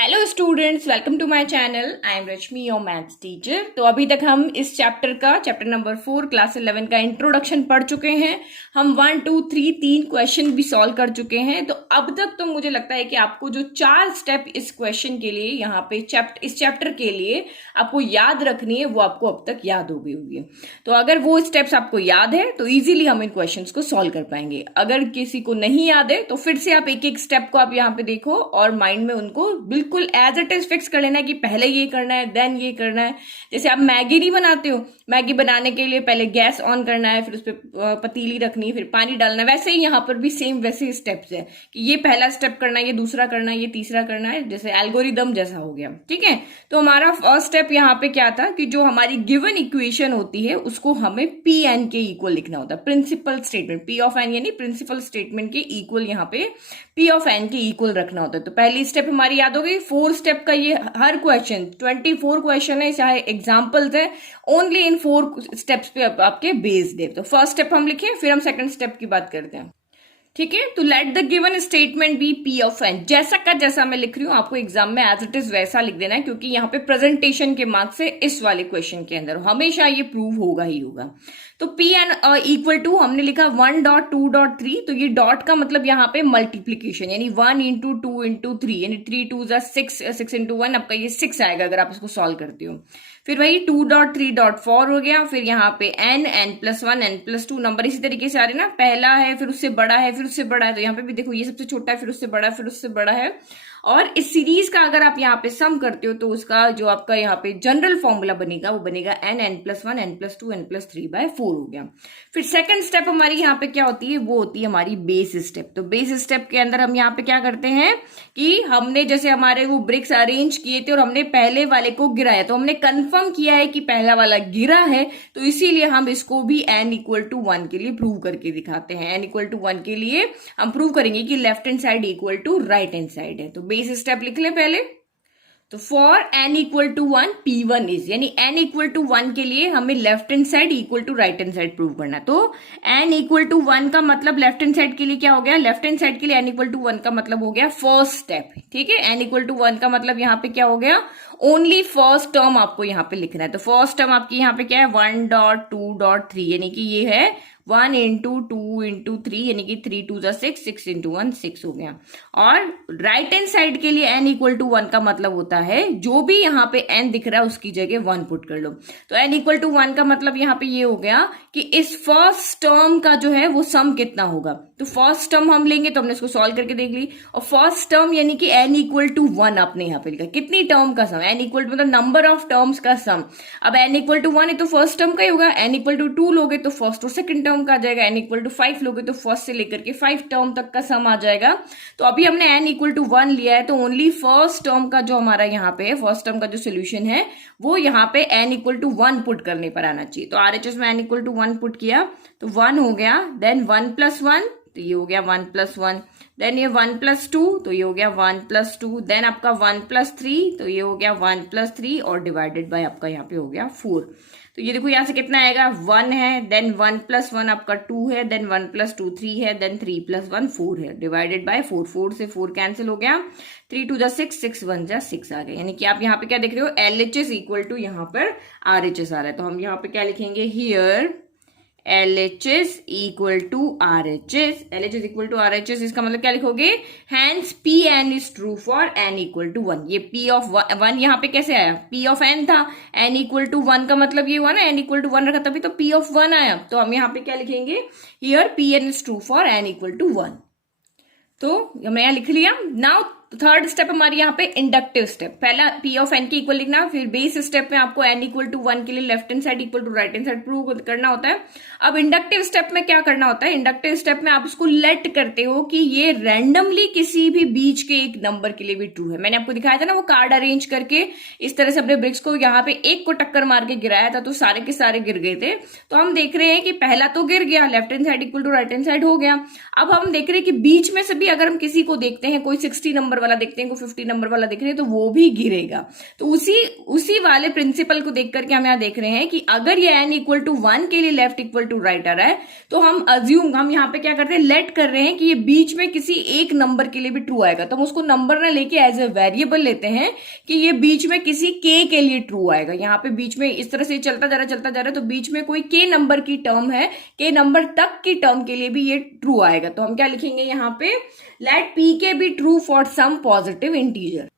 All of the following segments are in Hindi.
Hello students, welcome to my channel. I am Rashmi, your maths teacher. तो अभी तक हम इस चैप्टर नंबर 4 क्लास 11 का इंट्रोडक्शन पढ़ चुके हैं। हम 1 2 3 3 क्वेश्चन भी सॉल्व कर चुके हैं। तो अब तक तो मुझे लगता है कि आपको जो 4 स्टेप इस क्वेश्चन के लिए यहाँ पे इस चैप्टर के लिए आपको याद रखनी है, वो आपको अब तक याद हो गई होगी। तो अगर वो स्टेप्स आपको याद है तो इजीली हम इन क्वेश्चन को सॉल्व कर पाएंगे। अगर किसी को नहीं याद है तो फिर से आप एक एक स्टेप को आप यहाँ पे देखो और माइंड में उनको बिल्कुल एज इट इज फिक्स कर लेना है कि पहले ये करना है देन ये करना है। जैसे आप मैगी नहीं बनाते हो, मैगी बनाने के लिए पहले गैस ऑन करना है, फिर उस पर पतीली रखनी है, फिर पानी डालना है। वैसे ही यहाँ पर भी सेम वैसे ही स्टेप्स है कि ये पहला स्टेप करना है, ये दूसरा करना है, ये तीसरा करना है, जैसे एल्गोरिदम जैसा हो गया। ठीक है, तो हमारा फर्स्ट स्टेप यहाँ पे क्या था कि जो हमारी गिवन इक्वेशन होती है उसको हमें पी एन के इक्वल लिखना होता है। Principal statement P of N यानी प्रिंसिपल स्टेटमेंट के इक्वल यहाँ पे पी ऑफ एन के इक्वल रखना होता है। तो पहली स्टेप हमारी याद हो गई। 4 स्टेप का ये हर क्वेश्चन 24 क्वेश्चन है, चाहे एग्जाम्पल्स है, ओनली इन 4 स्टेप्स पे आपके बेस्ड है। तो फर्स्ट स्टेप हम लिखें, फिर हम सेकंड स्टेप की बात करते हैं। ठीक है, तो let the given statement be P of N. जैसा का जैसा मैं लिख रही हूं, आपको एग्जाम में एज इट इज वैसा लिख देना है, क्योंकि यहाँ पे प्रेजेंटेशन के मार्क्स है इस वाले क्वेश्चन के अंदर हमेशा ये प्रूव होगा ही होगा। तो पी एन इक्वल टू हमने लिखा 1.2.3। तो ये डॉट का मतलब यहाँ पे मल्टीप्लीकेशन यानी 1 इंटू 2 इंटू 3 यानी 3 2 6, 6 इंटू 1 आपका ये 6 आएगा अगर आप इसको सॉल्व करते हो। फिर वही 2.3.4 हो गया। फिर यहाँ पे n+1 n+2 नंबर इसी तरीके से आ रहे ना, पहला है फिर उससे बड़ा है फिर उससे बड़ा है। तो यहाँ पे भी देखो ये सबसे छोटा है फिर उससे बड़ा है फिर उससे बड़ा है। और इस सीरीज का अगर आप यहाँ पे सम करते हो तो उसका जो आपका यहाँ पे जनरल फॉर्मूला बनेगा वो बनेगा n+1 n+2 n+3/4 हो गया। फिर सेकंड स्टेप हमारी यहाँ पे क्या होती है, वो होती है हमारी बेस स्टेप। तो बेस स्टेप के अंदर हम यहाँ पे क्या करते हैं कि हमने जैसे हमारे वो ब्रिक्स अरेंज किए थे और हमने पहले वाले को गिराया, तो हमने कंफर्म किया है कि पहला वाला गिरा है, तो इसीलिए हम इसको भी n=1 के लिए प्रूव करके दिखाते हैं। n=1 के लिए हम प्रूव करेंगे कि left hand side equal to right hand side है। तो बेस स्टेप लिख लें पहले। तो फॉर n=1 P1 इज यानी n=1 के लिए हमें left hand side equal to right hand side prove करना है। तो n=1 का मतलब लेफ्ट हैंड साइड के लिए क्या हो गया, लेफ्ट हैंड साइड के लिए n=1 का मतलब हो गया फर्स्ट स्टेप। ठीक है, n=1 का मतलब यहाँ पे क्या हो गया, ओनली फर्स्ट टर्म आपको यहाँ पे लिखना है। तो फर्स्ट टर्म आपकी यहाँ पे क्या है 1.2.3 यानी कि ये है 1 इंटू 2 इंटू 3 यानी कि 3 2 6, 6 इंटू 1 6 हो गया। और राइट हैंड साइड के लिए n=1 का मतलब होता है जो भी यहाँ पे n दिख रहा है उसकी जगह 1 पुट कर लो। तो n=1 का मतलब यहाँ पे ये हो गया कि इस फर्स्ट टर्म का जो है वो सम कितना होगा। तो फर्स्ट टर्म हम लेंगे, तो हमने इसको सॉल्व करके देख ली। और फर्स्ट टर्म यानी कि n=1 आपने यहाँ पे लिखा, कितनी टर्म का सम, n= मतलब नंबर ऑफ टर्म्स का सम। अब n=1 है तो फर्स्ट टर्म का ही होगा, n=2 लोगे तो फर्स्ट और सेकंड टर्म का आ जाएगा, n=5 लोगे तो फर्स्ट से लेकर के 5 टर्म तक का सम आ जाएगा। तो अभी हमने n=1 लिया है, तो ओनली फर्स्ट टर्म का जो हमारा यहाँ पे फर्स्ट टर्म का जो सोल्यूशन है वो यहाँ पे n=1 पुट करने पर आना चाहिए। तो RHS में n=1 पुट किया तो 1 हो गया, देन 1+1 तो ये हो गया 1+1, देन ये 1+2 तो ये हो गया 1+2, देन आपका 1+3 तो ये हो गया 1+3 और डिवाइडेड बाय आपका यहाँ पे हो गया 4। तो ये देखो यहाँ से कितना आएगा 1 है, देन 1+1 आपका 2 है, देन 1+2 3 है, देन 3+1 4 है, डिवाइडेड बाय 4। 4 से 4 कैंसिल हो गया, 3 2 6, 6 1 6 आ गया। यानी कि आप यहाँ पे क्या देख रहे हो, LHS इक्वल टू यहाँ पर RHS आ रहा है। तो हम यहाँ पे क्या लिखेंगे, here LHS equal to RHS। LHS equal to RHS इसका मतलब क्या लिखोगे, hence PN is true for n=1। ये P ऑफ 1 यहाँ पे कैसे आया, P ऑफ n था, n=1 का मतलब ये हुआ ना n=1 रखा तभी तो P ऑफ 1 आया। तो हम यहाँ पे क्या लिखेंगे, here PN is true for n=1। तो मैं यहाँ लिख लिया। नाउ थर्ड स्टेप हमारी यहाँ पे इंडक्टिव स्टेप। पहला P ऑफ n के इक्वल लिखना, फिर बेस स्टेप में आपको n=1 के लिए left hand side equal to right hand side prove करना होता है। अब इंडक्टिव स्टेप में क्या करना होता है, इंडक्टिव स्टेप में आप उसको लेट करते हो कि ये रैंडमली किसी भी बीच के एक नंबर के लिए भी ट्रू है। मैंने आपको दिखाया था ना वो कार्ड अरेंज करके इस तरह से अपने ब्रिक्स को यहाँ पे एक को टक्कर मार के गिराया था तो सारे के सारे गिर गए थे। तो हम देख रहे हैं कि पहला तो गिर गया, left hand side equal to right hand side हो गया। अब हम देख रहे हैं कि बीच में से भी अगर हम किसी को देखते हैं, कोई 60 नंबर नंबर वाला देखते हैं, कोई 50 नंबर वाला देख रहे हैं, तो वो भी गिरेगा। तो उसी वाले प्रिंसिपल को देख करके हम यहाँ देख रहे हैं कि अगर ये n इक्वल टू 1 के लिए लेफ्ट इक्वल टू राइट आ रहा है, तो हम यहाँ पे क्या करते हैं, लेट कर रहे हैं कि ये बीच में किसी एक नंबर के लिए भी ट्रू आएगा। तो हम उसको नंबर ना लेके एज ए वेरिएबल लेते हैं कि ये बीच में किसी k के लिए ट्रू आएगा। यहाँ पे बीच में इस तरह से चलता जा रहा है, तो बीच में कोई k नंबर की टर्म है, k नंबर तक की टर्म के लिए भी ये ट्रू आएगा। तो हम क्या लिखेंगे यहाँ पे, let pk be true for some positive integer.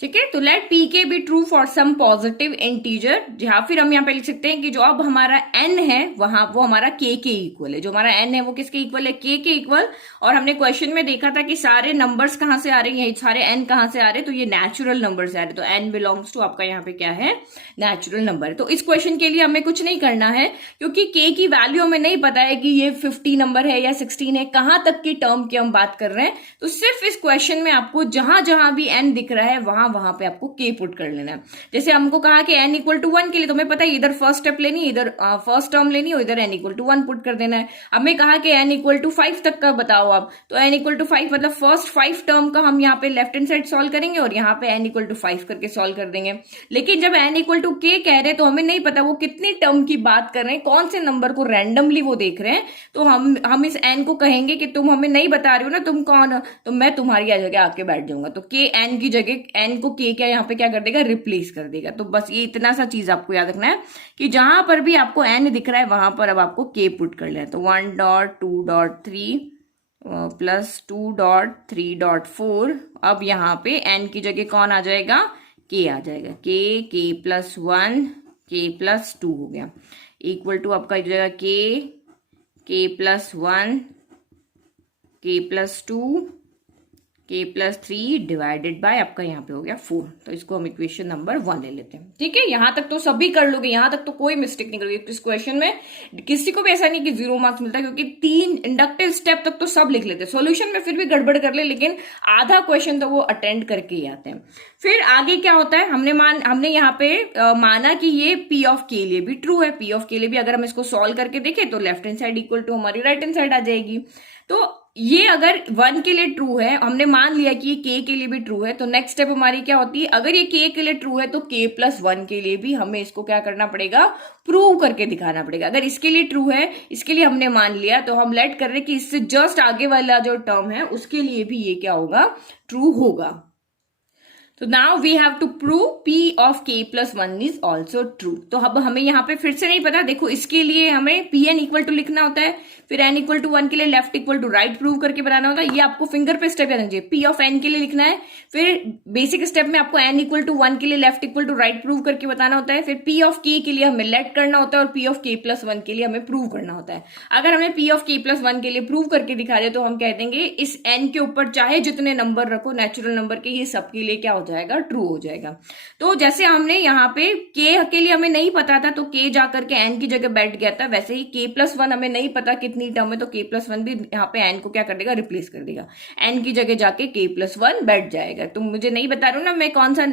ठीक है, तो let pk be true for some positive integer. या फिर हम यहाँ पे लिख सकते हैं कि जो अब हमारा n है वहां वो हमारा k के इक्वल है। जो हमारा n है वो किसके इक्वल है, k के इक्वल। और हमने क्वेश्चन में देखा था कि सारे नंबर्स कहां से आ रहे हैं, सारे n कहां से आ रहे हैं, तो ये नेचुरल नंबर से आ रहे हैं। तो n बिलोंग्स टू आपका यहाँ पे क्या है, नेचुरल नंबर। तो इस क्वेश्चन के लिए हमें कुछ नहीं करना है, क्योंकि k की वैल्यू हमें नहीं पता है कि ये 50 नंबर है या 16 है, कहां तक की टर्म की हम बात कर रहे हैं। तो सिर्फ इस क्वेश्चन में आपको जहां जहां भी n दिख रहा है वहां पे आपको k पुट कर लेना है। जैसे हमको कहा कि n इक्वल टू 1 के लिए, तो हमें पता है इधर फर्स्ट स्टेप लेनी है, इधर फर्स्ट टर्म लेनी है, इधर n इक्वल टू 1 पुट कर देना है। अब मैं कहा कि n इक्वल टू 5 तक का बताओ आप, तो n इक्वल टू 5 मतलब फर्स्ट 5 टर्म का हम यहाँ पे लेफ्ट हैंड साइड सॉल्व करेंगे और यहाँ पे n इक्वल टू 5 करके सॉल्व कर देंगे। लेकिन जब n इक्वल टू k कह रहे हैं तो हमें नहीं पता वो कितनी टर्म की बात कर रहे हैं, कौन से नंबर को रैंडमली वो देख रहे हैं। तो हम इस n को कहेंगे कि तुम हमें नहीं बता रहे हो ना, तुम कौन हो, तो मैं तुम्हारी जगह आके बैठ जाऊंगा। तो k n की जगह n को k क्या यहाँ पे क्या कर देगा, रिप्लेस कर देगा। तो बस ये इतना सा चीज आपको याद रखना है कि जहां पर भी आपको n दिख रहा है वहां पर अब आपको k पुट कर लेना है। तो 1.2.3 प्लस 2.3.4, अब यहाँ पे n की जगह कौन आ जाएगा, k आ जाएगा। k प्लस 1 k प्लस 2 हो गया, इक्वल टू आपका हो जाएगा k plus 1 k plus 2 k plus 3 divided by आपका यहाँ पे हो गया 4। तो इसको हम इक्वेशन नंबर 1 ले लेते हैं। ठीक है, यहां तक तो सभी कर लोगे, यहां तक तो कोई मिस्टेक नहीं करोगे। इस क्वेश्चन में किसी को भी ऐसा नहीं कि 0 मार्क्स मिलता है, क्योंकि 3 इंडक्टिव स्टेप तक तो सब लिख लेते हैं। सॉल्यूशन में फिर भी गड़बड़ कर ले, लेकिन आधा क्वेश्चन तो वो अटेंड करके ही आते हैं। फिर आगे क्या होता है, हमने यहाँ पे माना कि ये p ऑफ k लिए भी ट्रू है। p ऑफ k लिए भी अगर हम इसको सॉल्व करके देखें तो left hand side equal to हमारी राइट हैंड साइड आ जाएगी। तो ये अगर 1 के लिए ट्रू है, हमने मान लिया कि ये k के लिए भी ट्रू है, तो नेक्स्ट स्टेप हमारी क्या होती है, अगर ये k के लिए ट्रू है तो k प्लस 1 के लिए भी हमें इसको क्या करना पड़ेगा, प्रूव करके दिखाना पड़ेगा। अगर इसके लिए ट्रू है, इसके लिए हमने मान लिया, तो हम लेट कर रहे हैं कि इससे जस्ट आगे वाला जो टर्म है उसके लिए भी ये क्या होगा, ट्रू होगा। तो now we have to prove p of k plus 1 is also true. तो अब हमें यहाँ पे फिर से नहीं पता, देखो इसके लिए हमें pn इक्वल टू लिखना होता है, फिर n इक्वल टू 1 के लिए left equal to right prove करके बनाना होगा। ये आपको फिंगर पे स्टेप याद रखिए, p ऑफ n के लिए लिखना है, फिर बेसिक स्टेप में आपको n इक्वल टू 1 के लिए left equal to right prove करके बताना होता है, फिर p ऑफ k के लिए हमें लेट करना होता है और p ऑफ k प्लस 1 के लिए हमें प्रूव करना होता है। अगर हमें p ऑफ k प्लस 1 के लिए प्रूव करके दिखा दे तो हम कह देंगे इस n के ऊपर चाहे जितने नंबर रखो नेचुरल नंबर के, ये सबके लिए क्या हो जाएगा, ट्रू हो जाएगा। तो जैसे हमने यहाँ पे k के लिए हमें नहीं पता था तो k जाकर के n की जगह बैठ गया था, वैसे ही k प्लस 1 हमें नहीं पता कितनी टर्म है, तो k प्लस 1 भी यहाँ पे n को क्या कर देगा, रिप्लेस कर देगा। n की जगह जाके k प्लस 1 बैठ जाएगा। तुम मुझे नहीं बता रहे हो ना मैं कौन से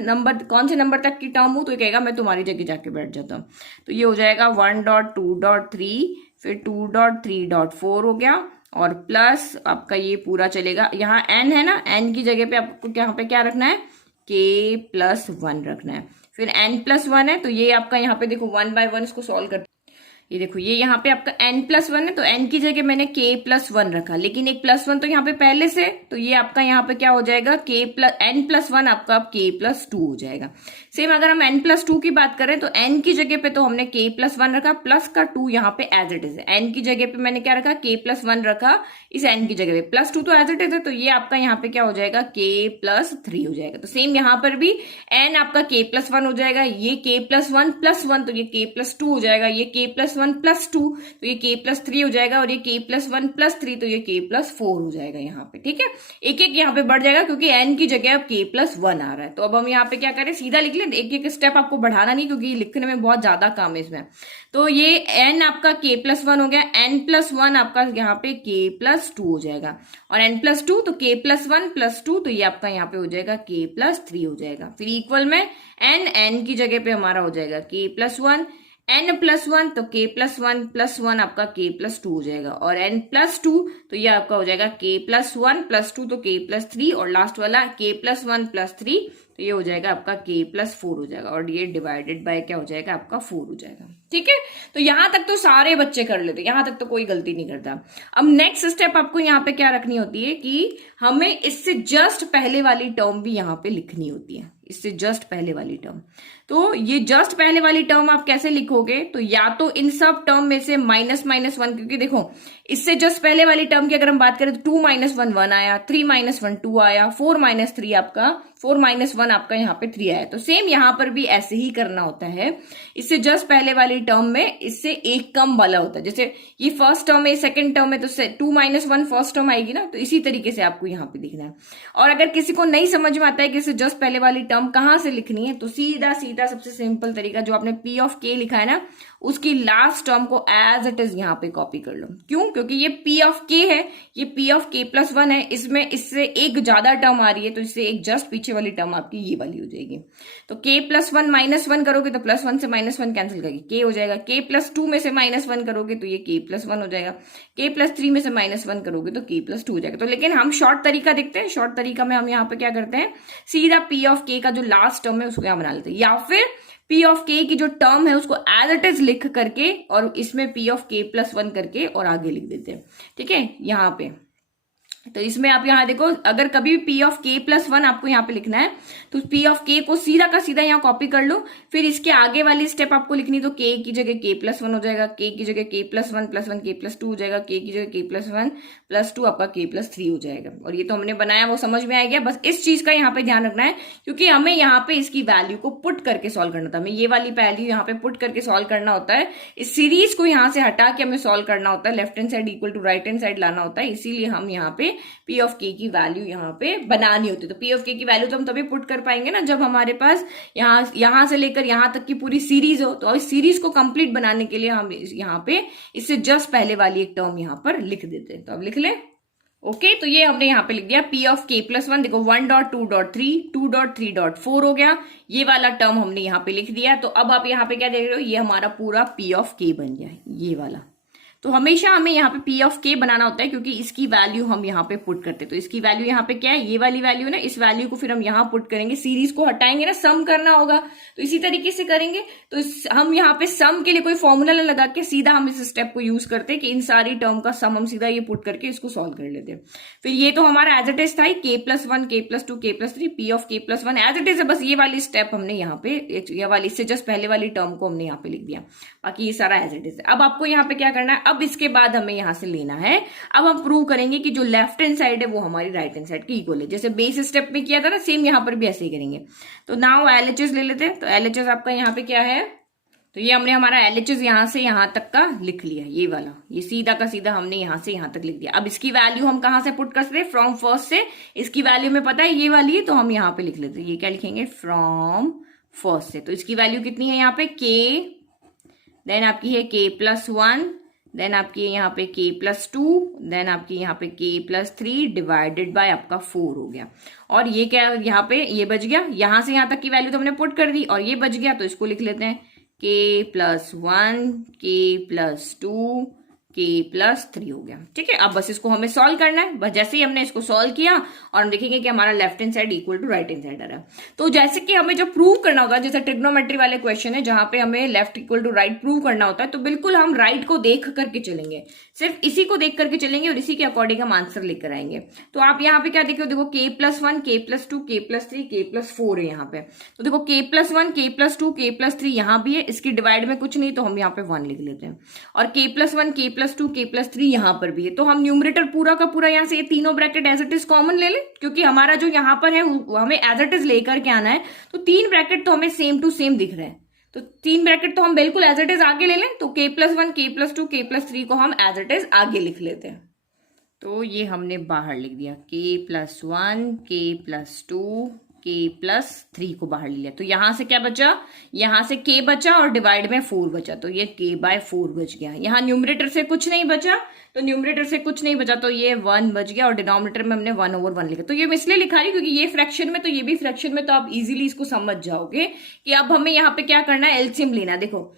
नंबर तक की टर्म हूं, तो ये कहेगा मैं तुम्हारी जगह जाके बैठ जाता हूँ। तो ये हो जाएगा 1.2.3 फिर 2.3.4 हो गया और प्लस आपका ये पूरा चलेगा, यहाँ n है ना, n की जगह पे आपको यहाँ पे क्या रखना है, k प्लस 1 रखना है। फिर n प्लस 1 है तो ये आपका यहाँ पे देखो 1 बाय 1 इसको सॉल्व कर, ये देखो ये यहाँ पे आपका n प्लस 1 है तो n की जगह मैंने k प्लस 1 रखा, लेकिन एक प्लस 1 तो यहाँ पे पहले से, तो ये आपका यहाँ पे क्या हो जाएगा, n प्लस 1 आपका अब k प्लस 2 हो जाएगा। सेम अगर हम n प्लस 2 की बात करें तो n की जगह पे तो हमने k प्लस 1 रखा, प्लस का 2 यहाँ पे एज इट इज है। n की जगह पे मैंने क्या रखा, k प्लस 1 रखा, इस n की जगह पे प्लस 2 तो एज इट इज है, तो ये आपका यहाँ पे क्या हो जाएगा, k प्लस 3 हो जाएगा। तो सेम यहाँ पर भी n आपका k प्लस 1 हो जाएगा, ये k प्लस 1 प्लस 1 तो ये k प्लस 2 हो जाएगा, ये k प्लस 1 प्लस 2 तो ये k प्लस 3 हो जाएगा, और ये k प्लस 1 प्लस 3 तो ये k प्लस 4 हो जाएगा यहाँ पे। ठीक है, एक एक यहाँ पे बढ़ जाएगा क्योंकि n की जगह अब k प्लस 1 आ रहा है। तो अब हम यहाँ पे क्या करें, सीधा लिख लें, एक एक स्टेप आपको बढ़ाना नहीं क्योंकि लिखने में बहुत ज्यादा काम है इसमें। तो ये n आपका k प्लस 1 हो गया, n प्लस 1 आपका यहाँ पे k प्लस 2 हो जाएगा, और n प्लस 2 तो k प्लस 1 प्लस 2 तो ये आपका यहाँ पे हो जाएगा k प्लस 3 हो जाएगा। फिर इक्वल में n की जगह पे हमारा हो जाएगा k प्लस 1, n+1 तो k+1 आपका k+2 हो जाएगा, और n+2 तो ये आपका हो जाएगा k+1+2 तो k+3, और लास्ट वाला k+1+3 तो ये हो जाएगा आपका k+4 हो जाएगा, और ये डिवाइडेड बाय क्या हो जाएगा आपका 4 हो जाएगा। ठीक है, तो यहां तक तो सारे बच्चे कर लेते, यहां तक तो कोई गलती नहीं करता। अब नेक्स्ट स्टेप आपको यहाँ पे क्या रखनी होती है कि हमें इससे जस्ट पहले वाली टर्म भी यहाँ पे लिखनी होती है, इससे जस्ट पहले वाली टर्म। तो ये जस्ट पहले वाली टर्म आप कैसे लिखोगे, तो या तो इन सब टर्म में से -1, क्योंकि देखो इससे जस्ट पहले वाली टर्म की अगर हम बात करें तो 2 - 1 1 आया, 3 - 1 2 आया, 4 - 3 आपका 4 - 1 आपका यहाँ पे 3 आया। तो सेम यहाँ पर भी ऐसे ही करना होता है, इससे जस्ट पहले वाली टर्म में इससे एक कम वाला होता है। जैसे ये फर्स्ट टर्म है, सेकंड टर्म है, तो 2 - 1 फर्स्ट टर्म आएगी ना, तो इसी तरीके से आपको यहाँ पे लिखना है। और अगर किसी को नहीं समझ में आता है कि इससे जस्ट पहले वाली टर्म कहाँ से लिखनी है, तो सीधा सीधा सबसे सिंपल तरीका, जो आपने p ऑफ k लिखा है ना, उसकी लास्ट टर्म को एज इट इज यहाँ पे कॉपी कर लो। क्यों? क्योंकि ये p ऑफ k है, ये p ऑफ k+1 है, इसमें इससे एक ज्यादा टर्म आ रही है, तो इससे एक जस्ट पीछे वाली टर्म आपकी ये वाली हो जाएगी। तो k+1 -1 करोगे तो +1 से -1 कैंसिल करेगी, k हो जाएगा। k+2 में से -1 करोगे तो ये k+1 हो जाएगा। k+3 में से -1 करोगे तो k+2 हो जाएगा। तो लेकिन हम शॉर्ट तरीका देखते हैं, शॉर्ट तरीका में हम यहाँ पे क्या करते हैं, सीधा p ऑफ k का जो लास्ट टर्म है उसको यहाँ बना लेते हैं, या फिर p ऑफ k की जो टर्म है उसको एज इट इज लिख करके और इसमें p ऑफ k+1 करके और आगे लिख देते हैं। ठीक है, यहाँ पे तो इसमें आप यहाँ देखो, अगर कभी भी p ऑफ k+1 आपको यहाँ पे लिखना है तो p ऑफ k को सीधा का सीधा यहाँ कॉपी कर लो, फिर इसके आगे वाली स्टेप आपको लिखनी, तो k की जगह k+1 हो जाएगा, k की जगह k+1 +1 k+2 हो जाएगा, k की जगह k+1 +2 आपका k+3 हो जाएगा। और ये तो हमने बनाया, वो समझ में आ गया। बस इस चीज का यहाँ पे ध्यान रखना है, क्योंकि हमें यहाँ पे इसकी वैल्यू को पुट करके सॉल्व करना था, हमें ये वाली वैल्यू यहाँ पे पुट करके सॉल्व करना होता है। इस सीरीज को यहाँ से हटा के हमें सॉल्व करना होता है, left hand side equal to right hand side लाना होता है, इसीलिए हम यहाँ पे p ऑफ k की वैल्यू यहाँ पे बनानी होती है। तो p ऑफ k की वैल्यू तो हम तभी पुट कर पाएंगे ना जब हमारे पास यहाँ से लेकर यहाँ तक की पूरी सीरीज हो। तो इस सीरीज को कंप्लीट बनाने के लिए हम यहाँ पे इससे जस्ट पहले वाली एक टर्म यहाँ पर लिख देते हैं। तो अब लिख ले, ओके। तो ये हमने यहाँ पे लिख दिया p ऑफ k+1, देखो 1.2.3 2.3.4 हो गया, ये वाला टर्म हमने यहाँ पे लिख दिया। तो अब आप यहाँ पे क्या देख रहे हो, ये हमारा पूरा p ऑफ k बन गया, ये वाला। तो हमेशा हमें यहाँ पे p ऑफ k बनाना होता है, क्योंकि इसकी वैल्यू हम यहाँ पे पुट करते हैं। तो इसकी वैल्यू यहाँ पे क्या है, ये वाली वैल्यू ना, इस वैल्यू को फिर हम यहाँ पुट करेंगे, सीरीज को हटाएंगे ना, सम करना होगा तो इसी तरीके से करेंगे। तो हम यहाँ पे सम के लिए कोई फॉर्मूला न लगा के सीधा हम इस स्टेप को यूज करते हैं कि इन सारी टर्म का सम हम सीधा ये पुट करके इसको सॉल्व कर लेते हैं। फिर ये तो हमारा एज इट इज था k+1 k+2 k+3 p of k+1 as it is है, बस ये वाली स्टेप हमने यहाँ पे, ये वाली इससे जस्ट पहले वाली टर्म को हमने यहाँ पे लिख दिया, बाकी ये सारा एज इट इज है। अब आपको यहाँ पे क्या करना है, अब इसके बाद हमें यहां से लेना है, अब हम प्रूव करेंगे कि जो लेफ्ट हैंड साइड है वो हमारी राइट हैंड साइड की इक्वल है। जैसे बेस स्टेप में किया था ना, सेम यहां पर भी ऐसे ही करेंगे। तो नाउ LHS ले लेते हैं। तो LHS आपका यहाँ पे क्या है, तो ये हमने हमारा LHS यहां से यहां तक का लिख लिया, ये वाला, ये सीधा का सीधा हमने यहां से यहां तक लिख दिया। अब इसकी वैल्यू हम कहां से पुट कर सकते हैं, फ्रॉम फर्स्ट से। इसकी वैल्यू में पता है ये वाली है, तो हम यहाँ पे लिख लेते हैं, ये क्या लिखेंगे, फ्रॉम फर्स्ट से। तो इसकी वैल्यू कितनी है यहाँ पे, k, देन आपकी है k+1, देन आपकी यहाँ पे k+2, देन आपकी यहाँ पे k+3 डिवाइडेड बाय आपका 4 हो गया। और ये क्या, यहाँ पे ये बच गया, यहां से यहां तक की वैल्यू तो हमने पुट कर दी, और ये बच गया, तो इसको लिख लेते हैं k+1 k+2 k+3 हो गया। ठीक है, अब बस इसको हमें सॉल्व करना है। बस जैसे ही हमने इसको सॉल्व किया और हम देखेंगे कि हमारा left hand side equal to right hand side आ रहा है। तो जैसे कि हमें जो प्रूव करना होगा, जैसे ट्रिग्नोमेट्री वाले क्वेश्चन है जहां पे हमें left equal to right prove करना होता है, तो बिल्कुल हम राइट को देख करके चलेंगे, सिर्फ इसी को देख करके चलेंगे और इसी के अकॉर्डिंग हम आंसर लेकर आएंगे। तो आप यहाँ पे क्या देखो, k+1 k+2 k+3 k+4 है यहाँ पे। तो देखो k+1 k+2 k+3 यहाँ भी है, इसकी डिवाइड में कुछ नहीं, तो हम यहाँ पे 1 लिख लेते हैं। और k+1 k+2 k+3 यहाँ पर भी है, तो हम न्यूमरेटर पूरा का पूरा यहाँ से ये तीनों bracket as it is common ले लें, क्योंकि हमारा जो यहाँ पर है हमें एज इट इज लेकर के आना है। तो 3 ब्रैकेट तो हमें सेम टू सेम दिख रहे हैं, तो 3 ब्रैकेट तो हम बिल्कुल एज इट इज आगे ले लें। तो k+1 k+2 k+3 को हम एज इट इज आगे लिख लेते हैं। तो ये हमने बाहर लिख दिया, k+1 k+2 k+3 को बाहर लिया। तो यहां से क्या बचा, यहां से k बचा और डिवाइड में 4 बचा, तो ये k/4 बच गया। यहाँ न्यूमरेटर से कुछ नहीं बचा, तो न्यूमरेटर से कुछ नहीं बचा तो ये 1 बच गया, और डिनोमिनेटर में हमने 1/1 लिखा। तो ये मैं इसलिए लिखा रही क्योंकि ये फ्रैक्शन में, तो ये भी फ्रैक्शन में, तो आप इजीली इसको समझ जाओगे कि अब हमें यहाँ पे क्या करना है, एलसीएम लेना है। देखो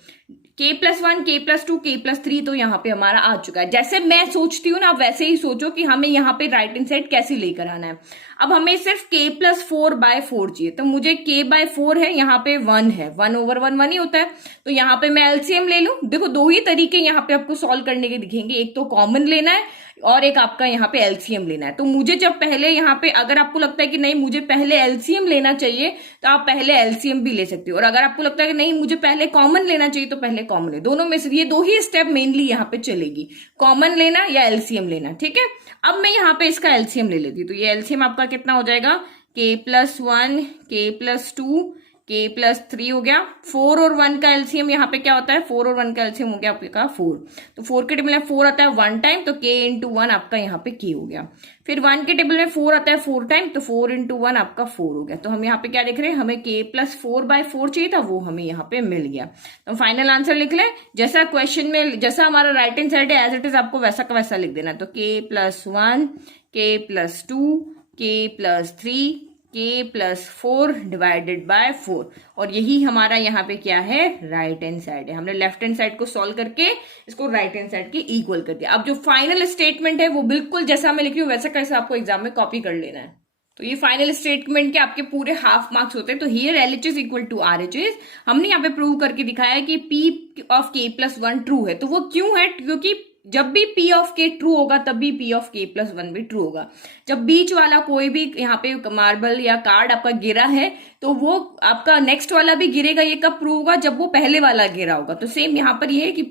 k+1, k+2, k+3 तो यहाँ पे हमारा आ चुका है। जैसे मैं सोचती हूँ ना, आप वैसे ही सोचो कि हमें यहाँ पे राइट हैंड साइड कैसे लेकर आना है। अब हमें सिर्फ k+4/4 चाहिए, तो मुझे k/4 है, यहाँ पे 1 है, 1/1 1 ही होता है, तो यहाँ पे मैं एलसीएम ले लूं। देखो दो ही तरीके यहाँ पे आपको सॉल्व करने के दिखेंगे, एक तो कॉमन लेना है और एक आपका यहाँ पे एलसीएम लेना है। तो मुझे जब पहले यहाँ पे, अगर आपको लगता है कि नहीं मुझे पहले एलसीएम लेना चाहिए, तो आप पहले एलसीएम भी ले सकते हो, और अगर आपको लगता है कि नहीं मुझे पहले कॉमन लेना चाहिए, तो पहले कॉमन ले। दोनों में से ये दो ही स्टेप मेनली यहाँ पे चलेगी, कॉमन लेना या एलसीएम लेना, ठीक है। अब मैं यहाँ पे इसका एलसीएम ले लेती हूँ, तो ये एलसीएम आपका कितना हो जाएगा, k+1, k+2, k+3 हो गया। 4 और 1 का एलसीएम यहाँ पे क्या होता है, 4 और 1 का एलसीएम हो गया आपका 4, तो 4 के टेबल में 4 आता है 1 टाइम, तो k × 1 आपका यहाँ पे k हो गया। फिर 1 के टेबल में 4 आता है 4 टाइम, तो 4 × 1 आपका 4 हो गया। तो हम यहाँ पे क्या देख रहे हैं, हमें k+4/4 चाहिए था, वो हमें यहाँ पे मिल गया। तो फाइनल आंसर लिख लें, जैसा क्वेश्चन में, जैसा हमारा राइट हैंड साइड है एज इट इज आपको वैसा का वैसा लिख देना। तो k+1, k+2, k+3, k+4 divided by 4, और यही हमारा यहाँ पे क्या है, राइट हैंड साइड है। हमने लेफ्ट हैंड साइड को सॉल्व करके इसको राइट हैंड साइड के इक्वल कर दिया। अब जो फाइनल स्टेटमेंट है वो बिल्कुल जैसा मैं लिखी हूँ वैसा कैसा आपको एग्जाम में कॉपी कर लेना है। तो ये फाइनल स्टेटमेंट के आपके पूरे हाफ मार्क्स होते हैं। तो here LHS equal to RHS हमने यहाँ पे प्रूव करके दिखाया है कि P ऑफ k+1 ट्रू है। तो वो क्यों है, क्योंकि जब भी P ऑफ k ट्रू होगा तब भी P ऑफ k+1 भी ट्रू होगा। जब बीच वाला कोई भी यहाँ पे मार्बल या कार्ड आपका गिरा है तो वो आपका नेक्स्ट वाला भी गिरेगा। ये कब प्रूव होगा, जब वो पहले वाला गिरा होगा। तो सेम यहाँ पर ये है कि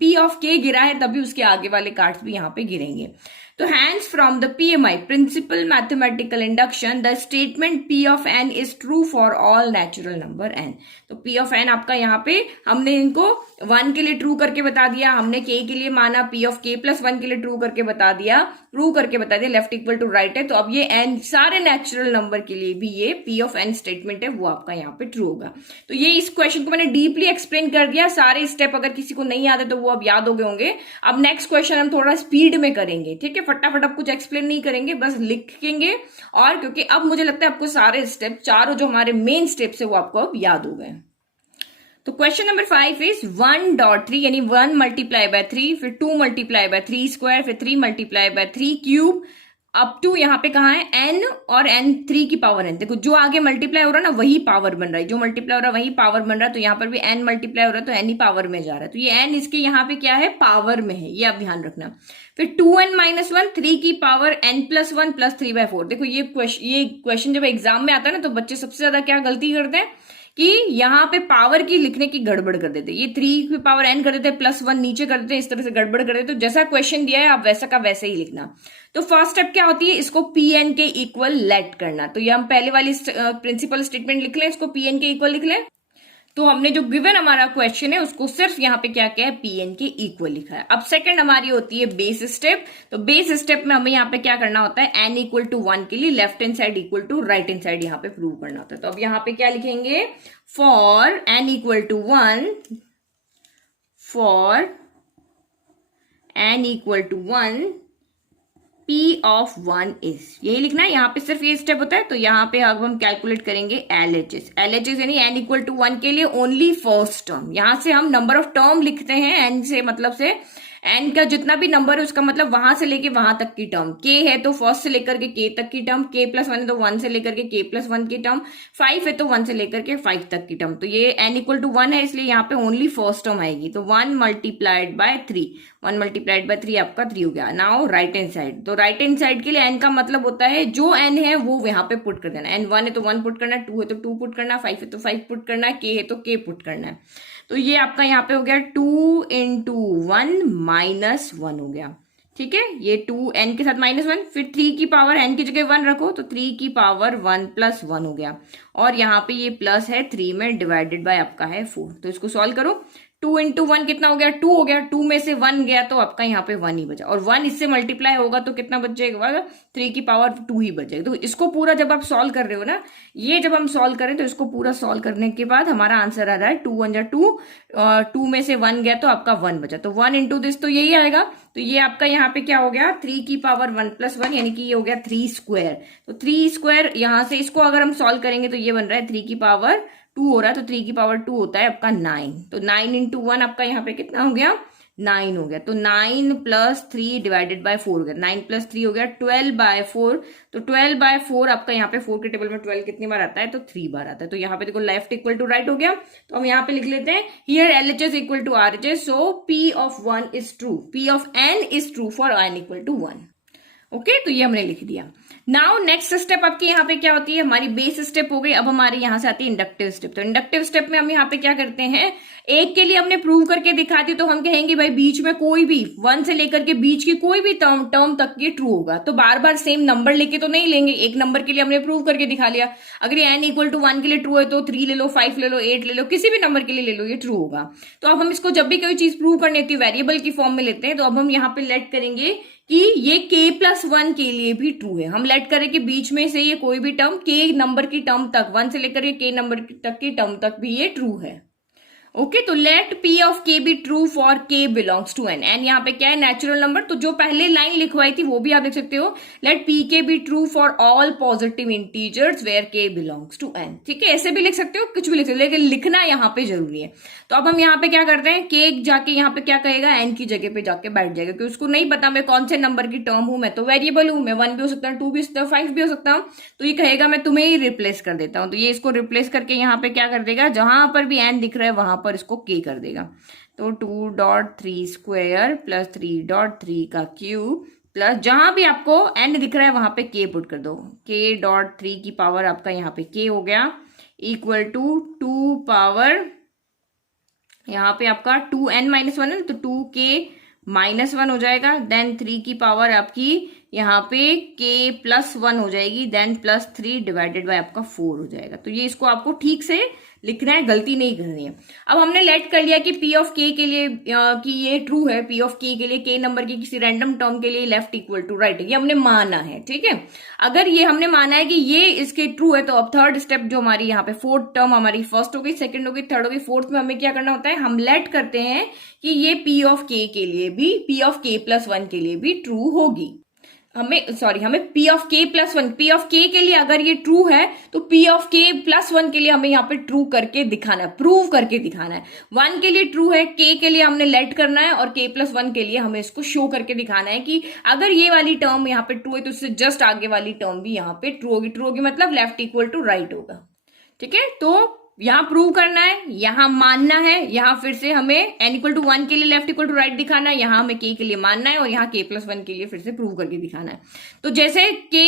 P ऑफ k गिरा है तभी उसके आगे वाले कार्ड्स भी यहाँ पे गिरेंगे। तो hence from the PMI principal mathematical induction the statement P of n is true for all natural number n। तो P of n आपका यहाँ पे हमने इनको 1 के लिए ट्रू करके बता दिया, हमने k के लिए माना, P of k+1 के लिए ट्रू करके बता दिया, लेफ्ट इक्वल टू राइट है। तो अब ये n सारे नेचुरल नंबर के लिए भी ये P of n स्टेटमेंट है वो आपका यहाँ पे ट्रू होगा। तो ये इस क्वेश्चन को मैंने डीपली एक्सप्लेन कर दिया, सारे स्टेप अगर किसी को नहीं याद है तो वो अब याद हो गए होंगे। अब नेक्स्ट क्वेश्चन हम थोड़ा स्पीड में करेंगे, ठीक है, फटाफट अब कुछ एक्सप्लेन नहीं करेंगे, बस लिखेंगे। और क्योंकि अब मुझे लगता है आपको सारे स्टेप, चारों जो हमारे मेन स्टेप्स है वो आपको अब याद हो गए। तो क्वेश्चन नंबर 5 इज 1.3 यानी 1 × 3, फिर 2 × 3², फिर 3 × 3³ अप टू यहाँ पे कहाँ है n और n3 की पावर n। देखो जो आगे मल्टीप्लाई हो रहा है ना वही पावर बन रहा है, जो मल्टीप्लाई हो रहा है वही पावर बन रहा है। तो यहाँ पर भी n मल्टीप्लाई हो रहा है तो n ही पावर में जा रहा है। तो ये n इसके यहाँ पे क्या है, पावर में है, ये आप ध्यान रखना। फिर 2n-1 3 की पावर n+1 + 3/4। देखो ये क्वेश्चन जब एग्जाम में आता है ना तो बच्चे सबसे ज्यादा क्या गलती करते हैं कि यहाँ पे पावर की लिखने की गड़बड़ कर देते, ये 3 की पावर n कर देते, +1 नीचे कर देते, इस तरह से गड़बड़ कर देते। तो जैसा क्वेश्चन दिया है आप वैसा का वैसे ही लिखना। तो फर्स्ट स्टेप क्या होती है, इसको Pn के इक्वल लेट करना। तो ये हम पहले वाली प्रिंसिपल स्टेटमेंट लिख लें, इसको Pn के इक्वल लिख लें। तो हमने जो गिवन हमारा क्वेश्चन है उसको सिर्फ यहाँ पे क्या किया है, Pn के इक्वल लिखा है। अब सेकंड हमारी होती है बेस स्टेप। तो बेस स्टेप में हमें यहाँ पे क्या करना होता है, n = 1 के लिए left hand side equal to right hand side यहाँ पे प्रूव करना होता है। तो अब यहाँ पे क्या लिखेंगे, for n = 1, for n = 1 P of 1 is, यही लिखना है। यहाँ पे सिर्फ ये स्टेप होता है। तो यहाँ पे अब हम कैलकुलेट करेंगे LHS यानी n = 1 के लिए ओनली फर्स्ट टर्म। यहाँ से हम नंबर ऑफ टर्म लिखते हैं, n से मतलब से n का जितना भी नंबर है उसका मतलब वहां से लेके वहां तक की टर्म। k है तो फर्स्ट से लेकर के k तक की टर्म, k+1 है तो 1 से लेकर के k+1 की टर्म, 5 है तो 1 से लेकर के 5 तक की टर्म। तो ये n = 1 है इसलिए यहाँ पे ओनली फर्स्ट टर्म आएगी। तो 1 × 3, 1 × 3 आपका 3 हो गया। नाउ राइट हैंड साइड, तो राइट हैंड साइड के लिए n का मतलब होता है जो n है वो यहाँ पे पुट कर देना। n 1 है तो 1 पुट करना, 2 है तो 2 पुट करना, 5 है तो 5 पुट करना, k है तो k पुट करना है। तो ये आपका यहाँ पे हो गया 2 × 1 - 1 हो गया, ठीक है। ये 2 n के साथ -1, फिर 3 की पावर n की जगह 1 रखो तो 3 की पावर 1 + 1 हो गया। और यहाँ पे ये प्लस है 3 में, डिवाइडेड बाय आपका है 4। तो इसको सॉल्व करो, 2 × 1 कितना हो गया, 2 हो गया। 2 में से 1 गया तो आपका यहाँ पे 1 ही बचा, और 1 इससे मल्टीप्लाई होगा तो कितना बच जाएगा, 3 की पावर 2 ही बच जाएगा। तो इसको पूरा जब आप सॉल्व कर रहे हो ना, ये जब हम सॉल्व करें तो इसको पूरा सॉल्व करने के बाद हमारा आंसर आ रहा है 2 × 1 = 2, 2 में से 1 गया तो आपका 1 बचा। तो 1 × दिस तो यही आएगा। तो ये आपका यहाँ पे क्या हो गया, 3 की पावर 1 + 1 यानी कि ये हो गया 3²। तो 3² यहाँ से इसको अगर हम सॉल्व करेंगे तो ये बन रहा है 3 की पावर 2 हो रहा है तो 3 की पावर 2 होता है आपका 9। तो 9 इंटू 1 आपका यहाँ पे कितना हो गया, 9 हो गया। तो 9 प्लस 3 डिवाइडेड बाय 4 हो गया, 9 प्लस 3 हो गया 12/4। तो 12/4 आपका यहाँ पे 4 के टेबल में 12 कितनी बार आता है, तो 3 बार आता है। तो यहाँ पे देखो लेफ्ट इक्वल टू राइट हो गया। तो हम यहाँ पे लिख लेते हैं here LHS equal to RHS, so P of 1 is true, P of n is true for n equal to 1। Okay, तो ये हमने लिख दिया। नाउ नेक्स्ट स्टेप आपकी यहाँ पे क्या होती है, हमारी बेस स्टेप हो गई। अब हमारे यहाँ से आती है इंडक्टिव स्टेप। तो इंडक्टिव स्टेप में हम यहाँ पे क्या करते हैं, एक के लिए हमने प्रूव करके दिखा दी, तो हम कहेंगे भाई बीच में कोई भी 1 से लेकर के बीच की कोई भी टर्म तक ये ट्रू होगा। तो बार बार सेम नंबर लेके तो नहीं लेंगे, एक नंबर के लिए हमने प्रूव करके दिखा लिया। अगर ये n इक्वल टू 1 के लिए ट्रू है तो 3 ले लो, 5 ले लो, 8 ले लो, किसी भी नंबर के लिए ले लो, ये ट्रू होगा। तो अब हम इसको जब भी कोई चीज प्रूव करनी होती है वेरिएबल की फॉर्म में लेते हैं। तो अब हम यहाँ पे लेट करेंगे कि ये k+1 के लिए भी ट्रू है। हम लेट करें कि बीच में से ये कोई भी टर्म k नंबर की टर्म तक, 1 से लेकर के k नंबर तक की टर्म तक भी ये ट्रू है। ओके, तो let P of k be true for k belongs to n। n यहाँ पे क्या है, नेचुरल नंबर। तो जो पहले लाइन लिखवाई थी वो भी आप लिख सकते हो, let P k be true for all positive integers where k belongs to n। ठीक है, ऐसे भी लिख सकते हो, कुछ भी लिख सकते हो, लेकिन लिखना यहाँ पे जरूरी है। तो अब हम यहाँ पे क्या करते हैं, k जाके यहाँ पे क्या कहेगा, n की जगह पे जाके बैठ जाएगा, क्योंकि उसको नहीं पता मैं कौन से नंबर की टर्म हूं, मैं तो वेरिएबल हूं, मैं 1 भी हो सकता हूँ, 2 भी हो सकता हूँ, 5 भी हो सकता हूँ। तो ये कहेगा मैं तुम्हें ही रिप्लेस कर देता हूँ। तो ये इसको रिप्लेस करके यहाँ पे क्या कर देगा, जहां पर भी n दिख रहा है वहां पर इसको k कर देगा। तो 2.3 स्क्वायर प्लस 3.3 का क्यूब प्लस जहां भी आपको n दिख रहा है वहां पे k पुट कर दो, k.3 की पावर आपका यहाँ पे k हो गया, इक्वल टू 2 पावर यहाँ पे आपका 2n-1 है तो 2k-1 हो जाएगा। देन 3 की पावर आपकी यहाँ पे k+1 हो जाएगी, देन प्लस 3 डिवाइडेड बाय आपका 4 हो जाएगा। तो ये इसको आपको ठीक से लिखना है, गलती नहीं करनी है। अब हमने लेट कर लिया कि P ऑफ k के लिए कि ये ट्रू है, P ऑफ k के लिए k नंबर की किसी रैंडम टर्म के लिए लेफ्ट इक्वल टू राइट, ये हमने माना है। ठीक है, अगर ये हमने माना है कि ये इसके ट्रू है, तो अब थर्ड स्टेप जो हमारी यहाँ पे फोर्थ टर्म हमारी फर्स्ट हो गई, सेकंड हो गई, थर्ड हो गई, फोर्थ में हमें क्या करना होता है, हम लेट करते हैं कि ये P ऑफ k के लिए भी, P ऑफ k+1 के लिए भी ट्रू होगी। हमें P of k+1, P of k के लिए अगर ये ट्रू है तो P ऑफ k+1 के लिए हमें यहाँ पे ट्रू करके दिखाना है, प्रूव करके दिखाना है। 1 के लिए ट्रू है, k के लिए हमने लेट करना है, और k+1 के लिए हमें इसको शो करके दिखाना है कि अगर ये वाली टर्म यहाँ पे ट्रू है तो उससे जस्ट आगे वाली टर्म भी यहाँ पे ट्रू होगी। ट्रू होगी मतलब लेफ्ट इक्वल टू राइट होगा। ठीक है, तो यहाँ प्रूव करना है, यहाँ मानना है, यहाँ फिर से हमें n इक्वल टू 1 के लिए लेफ्ट इक्वल टू राइट दिखाना है, यहाँ हमें k के लिए मानना है, और यहाँ k+1 के लिए फिर से प्रूव करके दिखाना है। तो जैसे k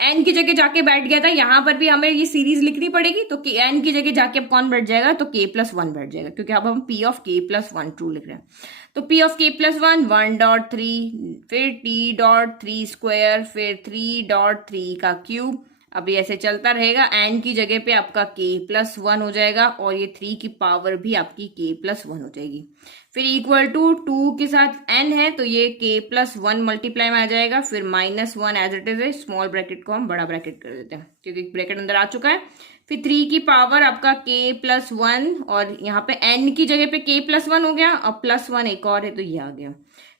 n की जगह जाके बैठ गया था, यहाँ पर भी हमें ये सीरीज लिखनी पड़ेगी। तो n की जगह जाके अब कौन बैठ जाएगा, तो k+1 बैठ जाएगा, क्योंकि अब हम P ऑफ k+1 ट्रू लिख रहे हैं। तो P ऑफ k+1 1.3, फिर t.3 स्क्वायर, फिर 3.3 का क्यूब। अब ये ऐसे चलता रहेगा, n की जगह पे आपका k+1 हो जाएगा, और ये 3 की पावर भी आपकी k+1 हो जाएगी। फिर इक्वल टू 2 के साथ n है तो ये k+1 मल्टीप्लाई में आ जाएगा, फिर -1 एज इट इज है, स्मॉल ब्रैकेट को हम बड़ा ब्रैकेट कर देते हैं क्योंकि ब्रैकेट अंदर आ चुका है। फिर 3 की पावर आपका k+1, और यहाँ पे n की जगह पे k+1 हो गया, और +1 एक और है तो ये आ गया।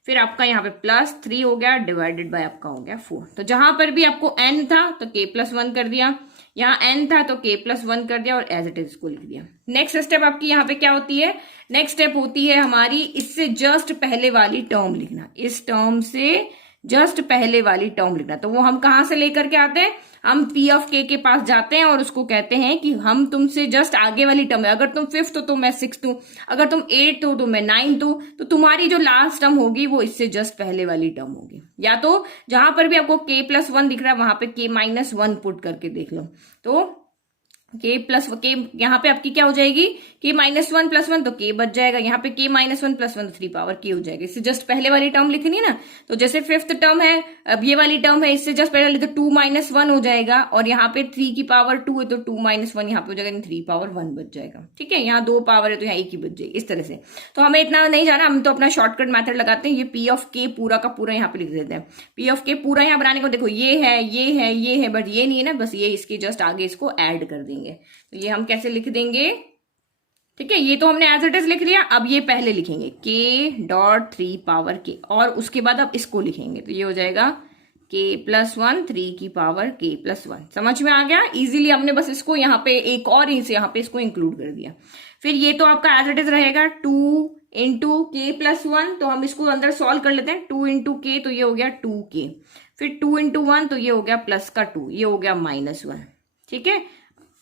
फिर आपका यहाँ पे +3 हो गया, डिवाइडेड बाय आपका हो गया 4। तो जहां पर भी आपको n था तो k+1 कर दिया, यहाँ n था तो k+1 कर दिया, और एज इट इज इसको लिख दिया। नेक्स्ट स्टेप आपकी यहाँ पे क्या होती है, नेक्स्ट स्टेप होती है हमारी इससे जस्ट पहले वाली टर्म लिखना, इस टर्म से जस्ट पहले वाली टर्म लिखना। तो वो हम कहाँ से लेकर के आते हैं, हम P ऑफ k के पास जाते हैं और उसको कहते हैं कि हम तुमसे जस्ट आगे वाली टर्म है, अगर तुम 5th हो तो मैं 6th हूं, अगर तुम 8th हो तो मैं 9th हूं, तो तुम्हारी जो लास्ट टर्म होगी वो इससे जस्ट पहले वाली टर्म होगी। या तो जहां पर भी आपको k+1 दिख रहा है वहां पे k-1 पुट करके देख लो, तो k यहाँ पे आपकी क्या हो जाएगी, k-1+1 तो k बच जाएगा, यहाँ पे k-1+1 तो 3 पावर k हो जाएगी। इससे जस्ट पहले वाली टर्म लिखनी है ना, तो जैसे 5th टर्म है, अब ये वाली टर्म है, इससे जस्ट पहले वाली तो 2-1 हो जाएगा, और यहाँ पे 3 की पावर 2 है तो 2-1 यहाँ पे हो जाएगा, 3 पावर 1 बच जाएगा। ठीक है, यहाँ 2 पावर है तो यहाँ 1 ही बच जाएगी। इस तरह से तो हमें इतना नहीं जाना, हम तो अपना शॉर्टकट मेथड लगाते हैं, ये P ऑफ k पूरा का पूरा यहाँ पे लिख देते हैं। P ऑफ k पूरा यहाँ बनाने को देखो ये है, ये है, ये है, बट ये नहीं है ना, बस ये इसके जस्ट आगे इसको ऐड कर देंगे। तो ये हम कैसे लिख देंगे, ठीक है, ये तो हमने एज इट इज लिख लिया। अब ये पहले लिखेंगे k.3 पावर k, और उसके बाद अब इसको लिखेंगे, तो ये हो जाएगा k+1 3 की पावर k+1। समझ में आ गया? इजीली हमने बस इसको यहाँ पे एक और यहाँ पे इसको इंक्लूड कर दिया। फिर ये तो आपका एज इट इज रहेगा 2 इंटू k+1, तो हम इसको अंदर सॉल्व कर लेते हैं। 2 इंटू k तो ये हो गया 2k, फिर 2 इंटू 1 तो ये हो गया +2, ये हो गया -1। ठीक है,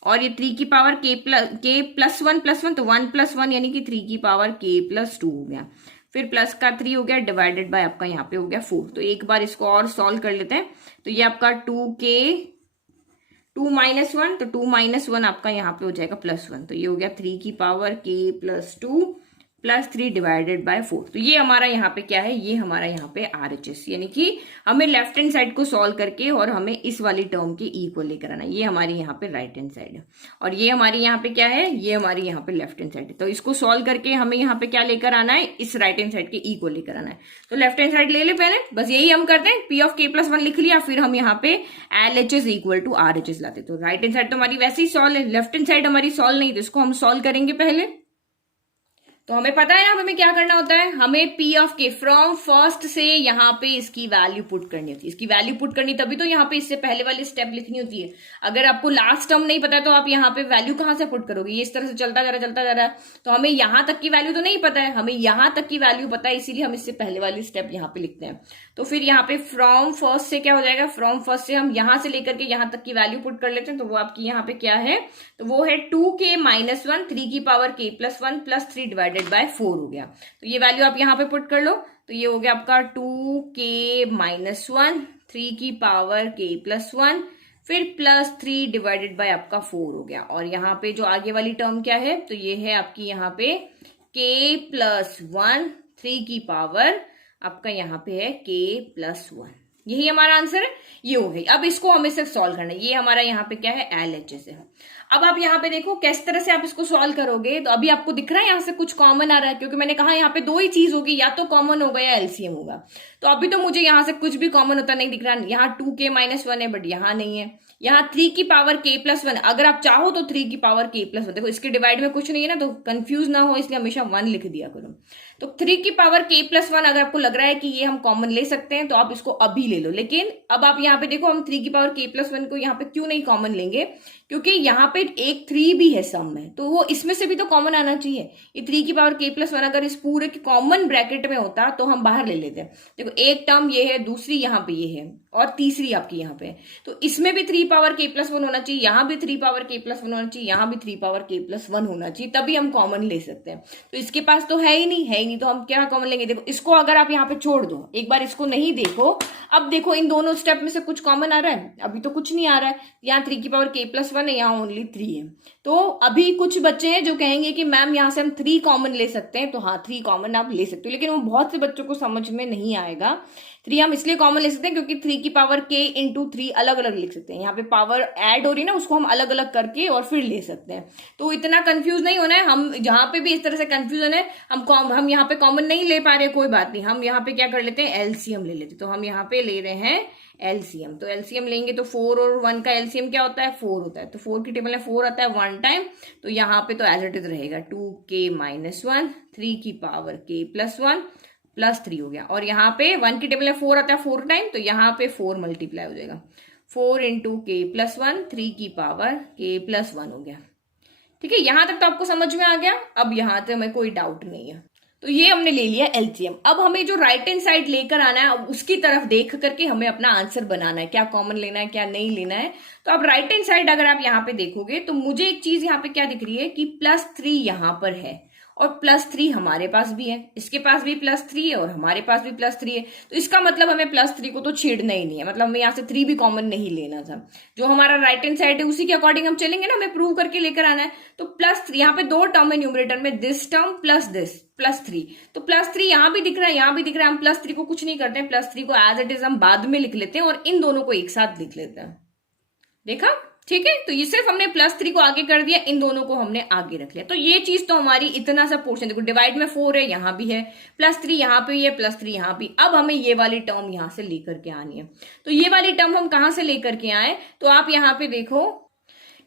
और ये 3 की पावर k+1 तो 1+1 यानी कि 3 की पावर k+2 हो गया। फिर प्लस का 3 हो गया डिवाइडेड बाय आपका यहाँ पे हो गया 4। तो एक बार इसको और सॉल्व कर लेते हैं। तो ये आपका 2k 2 - 1 तो 2 - 1 आपका यहाँ पे हो जाएगा +1। तो ये हो गया 3 की पावर k+2 +3 डिवाइडेड बाय 4। तो ये हमारा यहाँ पे क्या है, ये हमारा यहाँ पे RHS, यानी कि हमें लेफ्ट हैंड साइड को सॉल्व करके और हमें इस वाली टर्म के इक्वल लेकर आना। ये हमारी यहाँ पे राइट हैंड साइड है और ये हमारी यहाँ पे क्या है, ये हमारी यहाँ पे लेफ्ट हैंड साइड है। तो इसको सॉल्व करके हमें यहाँ पे क्या लेकर आना है, इस राइट हैंड साइड के इक्वल लेकर आना है। तो लेफ्ट हैंड साइड ले ले पहले, बस यही हम करते हैं। P of k+1 लिख लिया, फिर हम यहाँ पे LHS इक्वल टू RHS लाते। तो राइट हैंड साइड तो हमारी वैसे ही सॉल्व है, लेफ्ट हैंड साइड हमारी सॉल्व नहीं, तो इसको हम सॉल्व करेंगे पहले। तो हमें पता है अब हमें क्या करना होता है, हमें P of k from first से यहाँ पे इसकी वैल्यू पुट करनी होती है। इसकी वैल्यू पुट करनी तभी तो यहाँ पे इससे पहले वाली स्टेप लिखनी होती है। अगर आपको लास्ट टर्म नहीं पता है तो आप यहाँ पे वैल्यू कहाँ से पुट करोगे, ये इस तरह से चलता जा रहा है। तो हमें यहाँ तक की वैल्यू तो नहीं पता है, हमें यहाँ तक की वैल्यू पता है, इसीलिए हम इससे पहले वाली स्टेप यहाँ पे लिखते हैं। तो फिर यहाँ पे फ्रॉम फर्स्ट से क्या हो जाएगा, फ्रॉम फर्स्ट से हम यहाँ से लेकर के यहाँ तक की वैल्यू पुट कर लेते हैं। तो वो आपकी यहाँ पे क्या है, तो वो है 2k - 1 3 की पावर k+1 +3 डिवाइडेड बाय 4 हो गया। तो ये वैल्यू आप यहाँ पे पुट कर लो। तो ये हो गया आपका 2k - 1 3 की पावर k+1 फिर +3 डिवाइडेड बाय आपका 4 हो गया। और यहाँ पे जो आगे वाली टर्म क्या है, तो ये है आपकी यहाँ पे k+1 3 की पावर आपका यहाँ पे है k+1। यही हमारा आंसर है, ये हो गई। अब इसको हमें सिर्फ सॉल्व करना है। ये हमारा यहाँ पे क्या है, LHS है। अब आप यहाँ पे देखो किस तरह से आप इसको सॉल्व करोगे। तो अभी आपको दिख रहा है यहाँ से कुछ कॉमन आ रहा है, क्योंकि मैंने कहा यहाँ पे दो ही चीज होगी, या तो कॉमन होगा या LCM होगा। तो अभी तो मुझे यहाँ से कुछ भी कॉमन होता नहीं दिख रहा। यहाँ 2k - 1 है, बट यहाँ नहीं है। यहाँ 3 की पावर k+1, अगर आप चाहो तो 3 की पावर k+1, देखो इसके डिवाइड में कुछ नहीं है ना, तो कंफ्यूज ना हो इसलिए हमेशा 1 लिख दिया करो। तो 3 की पावर k+1 अगर आपको लग रहा है कि ये हम कॉमन ले सकते हैं तो आप इसको अभी ले लो। लेकिन अब आप यहाँ पे देखो, हम 3 की पावर k+1 को यहाँ पे क्यों नहीं कॉमन लेंगे, क्योंकि यहाँ पे एक 3 भी है सम में, तो वो इसमें से भी तो कॉमन आना चाहिए। ये 3 की पावर k+1 अगर इस पूरे के कॉमन ब्रैकेट में होता तो हम बाहर ले लेते हैं। देखो एक टर्म ये है, दूसरी यहाँ पे ये है, और तीसरी आपकी यहाँ पे, तो इसमें भी 3 पावर k+1 होना चाहिए, यहाँ भी 3 पावर k+1 होना चाहिए, यहाँ भी 3 पावर k+1 होना चाहिए, तभी हम कॉमन ले सकते हैं। तो इसके पास तो है ही नहीं, तो हम क्या कॉमन लेंगे। देखो इसको अगर आप यहाँ पे छोड़ दो, एक बार इसको नहीं देखो, अब देखो इन दोनों स्टेप में से कुछ कॉमन आ रहा है, अभी तो कुछ नहीं आ रहा है। यहाँ 3 की पावर k+1 है, यहाँ ओनली 3 है। तो अभी कुछ बच्चे हैं जो कहेंगे कि मैम यहाँ से हम 3 कॉमन ले सकते हैं, तो हाँ 3 कॉमन आप ले सकते हो, लेकिन वो बहुत से बच्चों को समझ में नहीं आएगा। 3 हम इसलिए कॉमन ले सकते हैं क्योंकि 3 की पावर k इंटू 3 अलग अलग लिख सकते हैं। यहाँ पे पावर ऐड हो रही है ना, उसको हम अलग अलग करके और फिर ले सकते हैं। तो इतना कंफ्यूज नहीं होना है। हम जहां पे भी इस तरह से कंफ्यूजन है, हम यहाँ पे कॉमन नहीं ले पा रहे, कोई बात नहीं, हम यहाँ पे क्या कर लेते हैं, LCM ले लेते हैं। तो हम यहाँ पे ले रहे हैं LCM। तो LCM लेंगे तो 4 और 1 का LCM क्या होता है, 4 होता है। तो 4 की टेबल में 4 आता है 1 टाइम, तो यहाँ पे तो एज इट इज रहेगा 2k - 1 3 की पावर k+1 +3 हो गया। और यहाँ पे 1 की टेबल में 4 आता है 4 टाइम, तो यहाँ पे 4 मल्टीप्लाई हो जाएगा, 4 इंटू k+1 3 की पावर k+1 हो गया। ठीक है, यहां तक तो आपको समझ में आ गया। अब यहां तक हमें कोई डाउट नहीं है। तो ये हमने ले लिया LCM। अब हमें जो राइट हैंड साइड लेकर आना है, उसकी तरफ देख करके हमें अपना आंसर बनाना है, क्या कॉमन लेना है क्या नहीं लेना है। तो अब राइट हैंड साइड अगर आप यहाँ पे देखोगे तो मुझे एक चीज यहाँ पे क्या दिख रही है कि +3 यहाँ पर है और +3 हमारे पास भी है, इसके पास भी +3 है और हमारे पास भी +3 है। तो इसका मतलब हमें +3 को तो छेड़ना ही नहीं है, मतलब हमें यहाँ से 3 भी कॉमन नहीं लेना था। जो हमारा राइट हैंड साइड है उसी के अकॉर्डिंग हम चलेंगे ना, हमें प्रूव करके लेकर आना है। तो +3 यहाँ पे 2 टर्म है न्यूमरेटर में, दिस टर्म प्लस दिस +3। तो +3 यहाँ भी दिख रहा है, यहाँ भी दिख रहा है। हम +3 को कुछ नहीं करते हैं, +3 को एज इट इज हम बाद में लिख लेते हैं और इन दोनों को एक साथ लिख लेते हैं। देखा, ठीक है। तो ये सिर्फ हमने +3 को आगे कर दिया, इन दोनों को हमने आगे रख लिया। तो ये चीज तो हमारी इतना सा पोर्शन, देखो डिवाइड में 4 है, यहाँ भी है, +3 यहाँ पे है, +3 यहाँ भी। अब हमें ये वाली टर्म यहाँ से लेकर के आनी है। तो ये वाली टर्म हम कहाँ से लेकर के आए, तो आप यहाँ पे देखो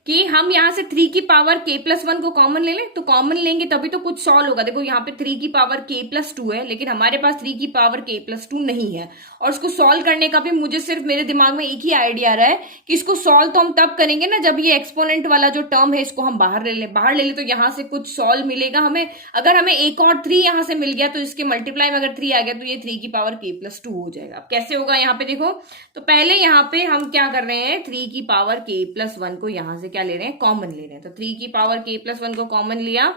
कि हम यहाँ से 3 की पावर k प्लस 1 को कॉमन ले लें, तो कॉमन लेंगे तभी तो कुछ सॉल्व होगा। देखो यहाँ पे 3 की पावर k प्लस 2 है, लेकिन हमारे पास 3 की पावर k प्लस 2 नहीं है। और इसको सॉल्व करने का भी मुझे सिर्फ मेरे दिमाग में एक ही आइडिया आ रहा है कि इसको सॉल्व तो हम तब करेंगे ना जब ये एक्सपोनेंट वाला जो टर्म है इसको हम बाहर ले लें तो यहाँ से कुछ सॉल्व मिलेगा हमें। अगर हमें एक और 3 यहाँ से मिल गया तो इसके मल्टीप्लाई में अगर 3 आ गया तो ये 3 की पावर k प्लस 2 हो जाएगा। अब कैसे होगा यहाँ पे देखो, तो पहले यहाँ पे हम क्या कर रहे हैं, 3 की पावर k प्लस 1 को यहाँ से क्या ले रहे हैं, कॉमन ले रहे हैं। तो 3 की पावर k प्लस 1 को कॉमन लिया,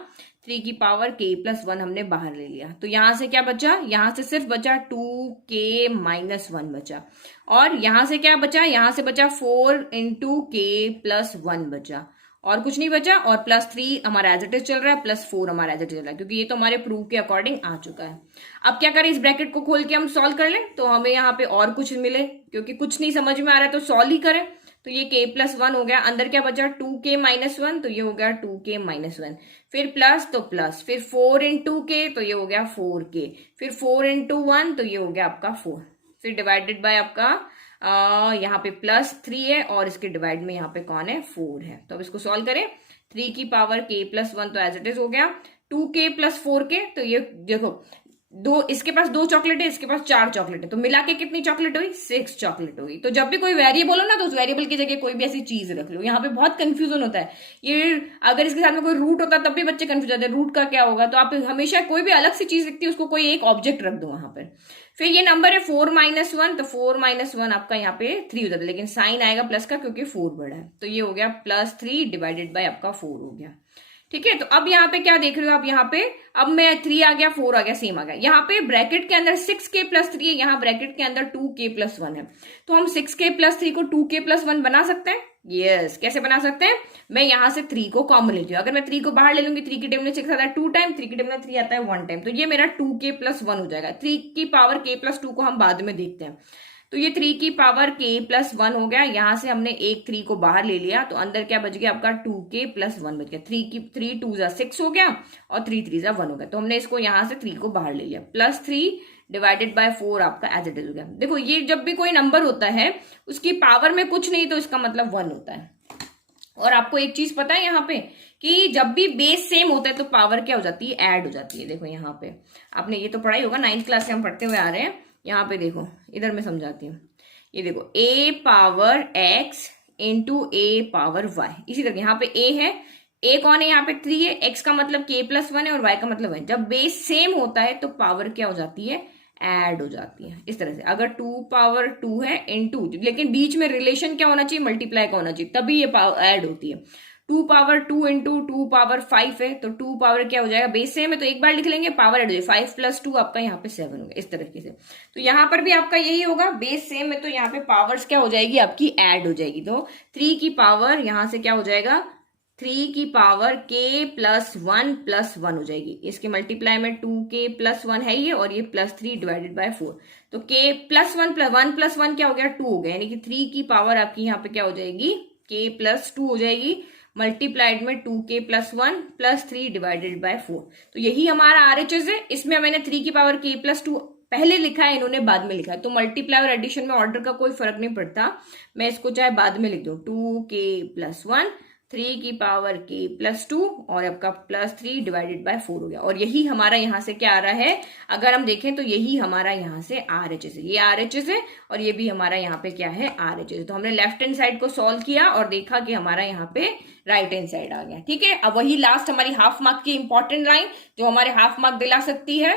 3 की पावर k प्लस 1 हमने बाहर ले लिया, तो यहां से क्या बचा, यहां से सिर्फ बचा 2k माइनस 1 बचा। और यहां से क्या बचा, यहां से बचा 4 इंटू k प्लस 1 बचा, और कुछ नहीं बचा। और प्लस 3 हमारा एज इट इज चल रहा है, प्लस 4 हमारा एज इट इज चल रहा है, क्योंकि ये तो हमारे प्रूफ के अकॉर्डिंग आ चुका है। अब क्या करें, इस ब्रैकेट को खोल के हम सॉल्व कर लें, तो हमें यहाँ पे और कुछ मिले, क्योंकि कुछ नहीं समझ में आ रहा है तो सॉल्व ही करें। तो ये k प्लस 1 हो गया, अंदर क्या बचा 2k माइनस 1, तो ये हो गया 2k माइनस 1, फिर प्लस तो प्लस, फिर 4 इंटू के तो ये हो गया 4k, फिर 4 इंटू 1 तो ये हो गया आपका 4, फिर डिवाइडेड बाय आपका यहाँ पे प्लस 3 है और इसके डिवाइड में यहाँ पे कौन है, 4 है। तो अब इसको सॉल्व करें, 3 की पावर k प्लस 1 तो एज इट इज हो गया, 2k प्लस 4k, तो ये देखो दो, इसके पास 2 चॉकलेट है, इसके पास 4 चॉकलेट है, तो मिला के कितनी चॉकलेट हुई, 6 चॉकलेट हुई। तो जब भी कोई वेरिएबल हो ना तो उस वेरिएबल की जगह कोई भी ऐसी चीज रख लो। यहाँ पे बहुत कंफ्यूजन होता है, ये अगर इसके साथ में कोई रूट होता तब भी बच्चे कंफ्यूज होते हैं, रूट का क्या होगा। तो आप हमेशा कोई भी अलग सी चीज दिखती है उसको कोई एक ऑब्जेक्ट रख दो वहां पर। फिर ये नंबर है 4 माइनस 1, तो 4 माइनस 1 आपका यहाँ पे 3 हो जाता है, लेकिन साइन आएगा प्लस का क्योंकि 4 बड़ा है, तो ये हो गया प्लस 3 डिवाइडेड बाय आपका 4 हो गया। ठीक है, तो अब यहाँ पे क्या देख रहे हो आप, यहाँ पे अब मैं 3 आ गया, 4 आ गया, सेम आ गया। यहाँ पे ब्रैकेट के अंदर 6k प्लस 3 है, यहाँ ब्रैकेट के अंदर 2k प्लस 1 है, तो हम 6k प्लस 3 को 2k प्लस 1 बना सकते हैं। यस, कैसे बना सकते हैं, मैं यहाँ से 3 को कॉमन लेती हूँ। अगर मैं 3 को बाहर ले लूंगी, 3 की टेबल में 6 आता है 2 टाइम, 3 की टेबल में 3 आता है 1 टाइम, तो ये मेरा 2k प्लस 1 हो जाएगा। 3 की पावर k प्लस 2 को हम बाद में देखते हैं, तो ये 3 की पावर k प्लस 1 हो गया। यहां से हमने एक 3 को बाहर ले लिया, तो अंदर क्या बच गया आपका 2k प्लस 1 बच गया। 3 2 6 हो गया और 3 3 1 हो गया, तो हमने इसको यहां से 3 को बाहर ले लिया, प्लस 3 डिवाइडेड बाय 4 आपका एज इट इज हो गया। देखो ये जब भी कोई नंबर होता है उसकी पावर में कुछ नहीं तो इसका मतलब 1 होता है। और आपको एक चीज पता है यहाँ पे कि जब भी बेस सेम होता है तो पावर क्या हो जाती है, ऐड हो जाती है। देखो यहाँ पे आपने ये तो पढ़ा ही होगा, 9th क्लास से हम पढ़ते हुए आ रहे हैं। यहाँ पे देखो, इधर मैं समझाती हूँ, ये देखो a power x into a power y, इसी तरह यहाँ पे a है, a कौन है, यहाँ पे 3 है, x का मतलब k प्लस 1 है और y का मतलब 1। जब बेस सेम होता है तो पावर क्या हो जाती है, ऐड हो जाती है। इस तरह से अगर 2 पावर 2 है इंटू, लेकिन बीच में रिलेशन क्या होना चाहिए, मल्टीप्लाई का होना चाहिए, तभी ये ऐड होती है। 2 पावर 2 इंटू 2 पावर 5 है, तो 2 पावर क्या हो जाएगा, बेस सेम है तो एक बार लिख लेंगे, पावर ऐड हो जाएगी, 5 प्लस 2 आपका यहाँ पे 7 हो गया, इस तरीके से। तो यहाँ पर भी आपका यही होगा, बेस सेम है तो यहाँ पे पावर्स क्या हो जाएगी आपकी, ऐड हो जाएगी। तो 3 की पावर यहाँ से क्या हो जाएगा, 3 की पावर k प्लस 1 हो जाएगी। इसके मल्टीप्लाई में 2k प्लस 1 है ये, और ये प्लस 3 डिवाइडेड बाय 4, तो k प्लस 1 प्लस 1 क्या हो गया, 2 हो गया, यानी कि 3 की पावर आपकी यहाँ पे क्या हो जाएगी, k प्लस 2 हो जाएगी, मल्टीप्लाइड में 2k plus 1 plus 3 divided by 4। तो यही हमारा RHS है। इसमें मैंने 3 की पावर k प्लस 2 पहले लिखा है, इन्होंने बाद में लिखा है, तो मल्टीप्लाई और एडिशन में ऑर्डर का कोई फर्क नहीं पड़ता, मैं इसको चाहे बाद में लिख दूं, 2k प्लस 1 3 की पावर k प्लस 2 और आपका प्लस 3 डिवाइडेड बाय 4 हो गया। और यही हमारा यहाँ से क्या आ रहा है, अगर हम देखें तो यही हमारा यहाँ से RHS है, ये RHS है और ये भी हमारा यहाँ पे क्या है, RHS है। तो हमने लेफ्ट हैंड साइड को सॉल्व किया और देखा कि हमारा यहाँ पे राइट हैंड साइड आ गया। ठीक है, अब वही लास्ट हमारी हाफ मार्क की इंपॉर्टेंट लाइन जो हमारे हाफ मार्क दिला सकती है,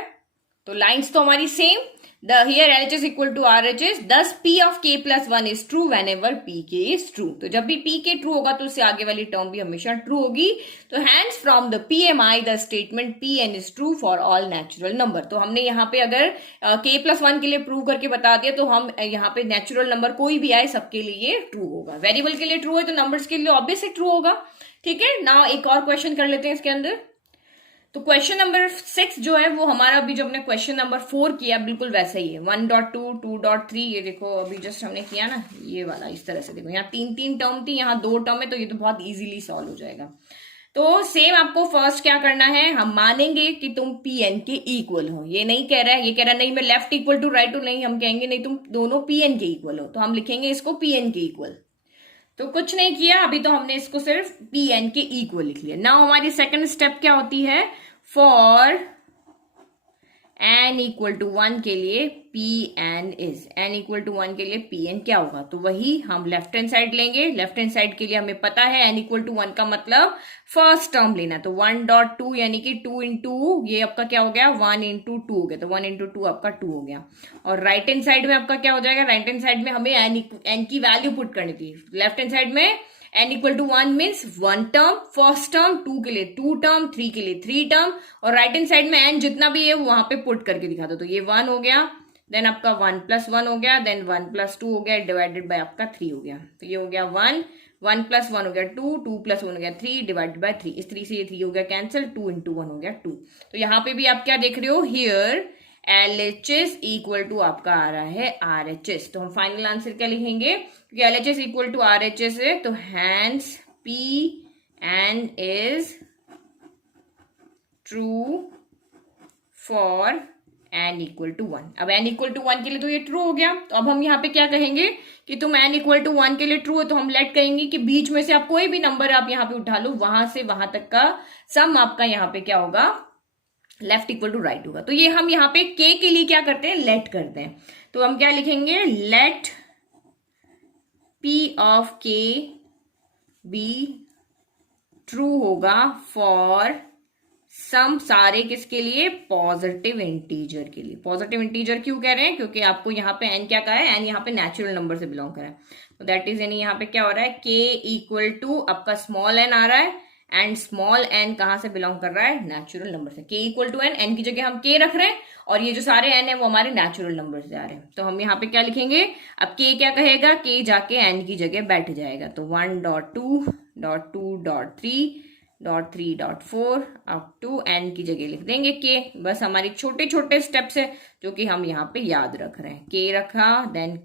तो लाइन्स तो हमारी same, the here LHS equal to RHS, thus P of k plus 1 is true whenever pk is true। तो जब भी pk ट्रू होगा तो उससे आगे वाली टर्म भी हमेशा ट्रू होगी। तो hence from the PMI the statement Pn is true for all natural number। तो हमने यहाँ पे अगर k plus 1 के लिए प्रूव करके बता दिया तो हम यहाँ पे नेचुरल नंबर कोई भी आए सबके लिए ट्रू होगा। वेरिएबल के लिए ट्रू है तो नंबर्स के लिए ऑब्वियसली ट्रू होगा। ठीक है, नाउ एक और क्वेश्चन कर लेते हैं इसके अंदर। तो क्वेश्चन नंबर 6 जो है वो हमारा अभी जो हमने क्वेश्चन नंबर 4 किया बिल्कुल वैसा ही है, 1.2 2.3, ये देखो अभी जस्ट हमने किया ना ये वाला, इस तरह से देखो यहाँ 3 टर्म थी, यहाँ 2 टर्म है, तो ये तो बहुत इजीली सॉल्व हो जाएगा। तो सेम आपको फर्स्ट क्या करना है, हम मानेंगे कि तुम Pn के इक्वल हो। ये नहीं कह रहा है, ये कह रहा है नहीं मैं लेफ्ट इक्वल टू राइट हूं, नहीं हम कहेंगे नहीं तुम दोनों Pn के इक्वल हो, तो हम लिखेंगे इसको Pn के इक्वल। तो कुछ नहीं किया अभी, तो हमने इसको सिर्फ पी एन के इक्वल लिख लिया। नाउ हमारी सेकंड स्टेप क्या होती है, फॉर n इक्वल टू 1 के लिए P N is, n equal to 1 के लिए पी एन क्या होगा, तो वही हम लेफ्ट हैंड साइड लेंगे। लेफ्ट हैंड साइड के लिए हमें पता है n इक्वल टू 1 का मतलब फर्स्ट टर्म लेना, तो 1.2 यानी कि 2 इंटू ये आपका क्या हो गया 1 इंटू 2 हो गया, तो 1 इंटू 2 आपका 2 हो गया। और राइट हैंड साइड में आपका क्या हो जाएगा, राइट हैंड साइड में हमें n की वैल्यू पुट करनी थी। लेफ्ट हैंड साइड में n equal to 1 means 1 term, first term, 2 के लिए 2 टर्म, 3 के लिए 3 टर्म, और राइट हैंड साइड में n जितना भी है वहां पे पुट करके दिखा दो। तो ये 1 हो गया, देन आपका 1 प्लस 1 हो गया, देन 1 प्लस 2 हो गया, डिवाइडेड बाय आपका 3 हो गया। तो ये हो गया 1, 1 प्लस 1 हो गया 2, 2 प्लस 1 हो गया 3, डिवाइडेड बाय 3। इस 3 से ये 3 हो गया कैंसिल, 2 इंटू 1 हो गया 2। तो यहाँ पे भी आप क्या देख रहे हो, हियर LHS इक्वल टू आपका आ रहा है RHS। तो हम फाइनल आंसर क्या लिखेंगे, क्योंकि LHS इक्वल टू RHS है, तो hence P and is true for n equal to 1। अब n इक्वल टू 1 के लिए तो ये ट्रू हो गया, तो अब हम यहाँ पे क्या कहेंगे कि तुम n इक्वल टू 1 के लिए ट्रू है, तो हम लेट कहेंगे कि बीच में से आप कोई भी नंबर आप यहाँ पे उठा लो, वहां से वहां तक का सम आपका यहाँ पे क्या होगा, लेफ्ट इक्वल टू राइट होगा। तो ये हम यहाँ पे k के लिए क्या करते हैं, लेट करते हैं। तो हम क्या लिखेंगे, let p of k be true होगा फॉर सम, सारे किसके लिए, पॉजिटिव इंटीजर के लिए। पॉजिटिव इंटीजर क्यों कह रहे हैं, क्योंकि आपको यहाँ पे n क्या कहा है, n यहाँ पे नेचुरल नंबर से बिलोंग कर रहा है, तो दैट इज यानी यहाँ पे क्या हो रहा है, k इक्वल टू आपका स्मॉल n आ रहा है, एंड स्मॉल n कहां से बिलोंग कर रहा है, नेचुरल नंबर से। k equal to n, n की जगह हम k रख रहे हैं, और ये जो सारे n है वो हमारे नेचुरल नंबर से आ रहे हैं। तो हम यहाँ पे क्या लिखेंगे, अब k क्या कहेगा, k जाके n की जगह बैठ जाएगा, तो 1.2.2.3.3.4 अप टू n की जगह लिख देंगे k। बस हमारी छोटे छोटे स्टेप्स है जो कि हम यहाँ पे याद रख रहे हैं। k रखा, देन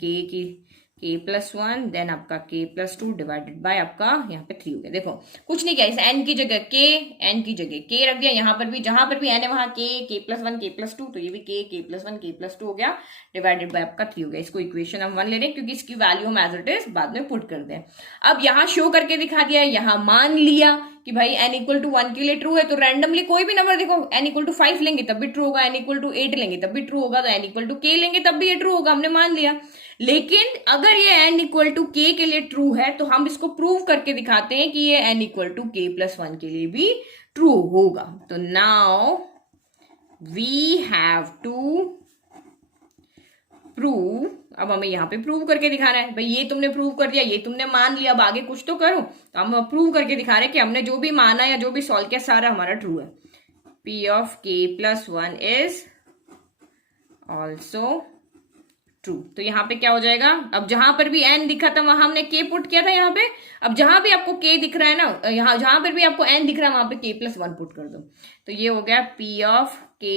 k प्लस 1, देन आपका k प्लस 2 डिवाइडेड बाय आपका यहाँ पे 3 हो गया। देखो कुछ नहीं किया, इस n की जगह k, n की जगह k रख दिया, यहाँ पर भी जहां पर भी n है वहां k प्लस 1 k प्लस 2, तो ये भी k प्लस 1 k प्लस 2 हो गया, डिवाइडेड बाय आपका 3 हो गया। इसको इक्वेशन हम 1 ले रहे हैं, क्योंकि इसकी वैल्यू हम एज इट इज बाद में पुट कर दें। अब यहाँ शो करके दिखा दिया, यहाँ मान लिया कि भाई n इक्वल टू 1 के लिए ट्रू है, तो रैंडमली कोई भी नंबर देखो, n इक्वल टू 5 लेंगे तब भी ट्रू होगा, n इक्वल टू 8 लेंगे तब भी ट्रू होगा, तो n इक्वल टू k लेंगे तब भी ये ट्रू होगा, हमने मान लिया। लेकिन अगर ये n इक्वल टू k के लिए ट्रू है, तो हम इसको प्रूव करके दिखाते हैं कि ये n equal to k plus 1 के लिए भी ट्रू होगा। तो now we have to prove, अब हमें यहाँ पे प्रूव करके दिखाना है। भाई ये तुमने प्रूव कर दिया, ये तुमने मान लिया, अब आगे कुछ तो करो। तो हम प्रूव करके दिखा रहे हैं कि हमने जो भी माना या जो भी सॉल्व किया सारा हमारा ट्रू है। p of k plus 1 is also true. तो यहाँ पे क्या हो जाएगा, अब जहां पर भी n दिखा था वहां हमने k पुट किया था यहाँ पे, अब जहां भी आपको k दिख रहा है ना, यहाँ जहां पर भी आपको n दिख रहा है वहां पे k प्लस 1 पुट कर दो। तो ये हो गया p ऑफ k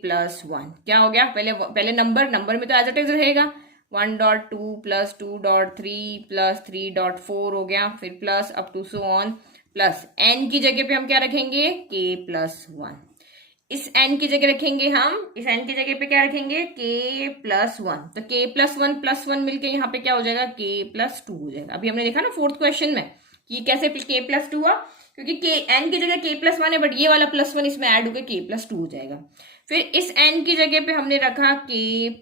प्लस 1। क्या हो गया, पहले नंबर में तो एज इट इज रहेगा, 1.2 प्लस 2.3 प्लस 3.4 हो गया, फिर plus up to so on, plus n की जगह पे हम क्या रखेंगे, k प्लस 1। इस n की जगह रखेंगे हम, इस n की जगह पे क्या रखेंगे, k प्लस 1। तो k प्लस 1 मिलके यहाँ पे क्या हो जाएगा, k प्लस 2 हो जाएगा। अभी हमने देखा ना फोर्थ क्वेश्चन में कि कैसे k प्लस 2 हुआ, क्योंकि n की जगह k प्लस 1 है, बट ये वाला प्लस 1 इसमें ऐड होकर k प्लस 2 हो जाएगा। फिर इस n की जगह पे हमने रखा k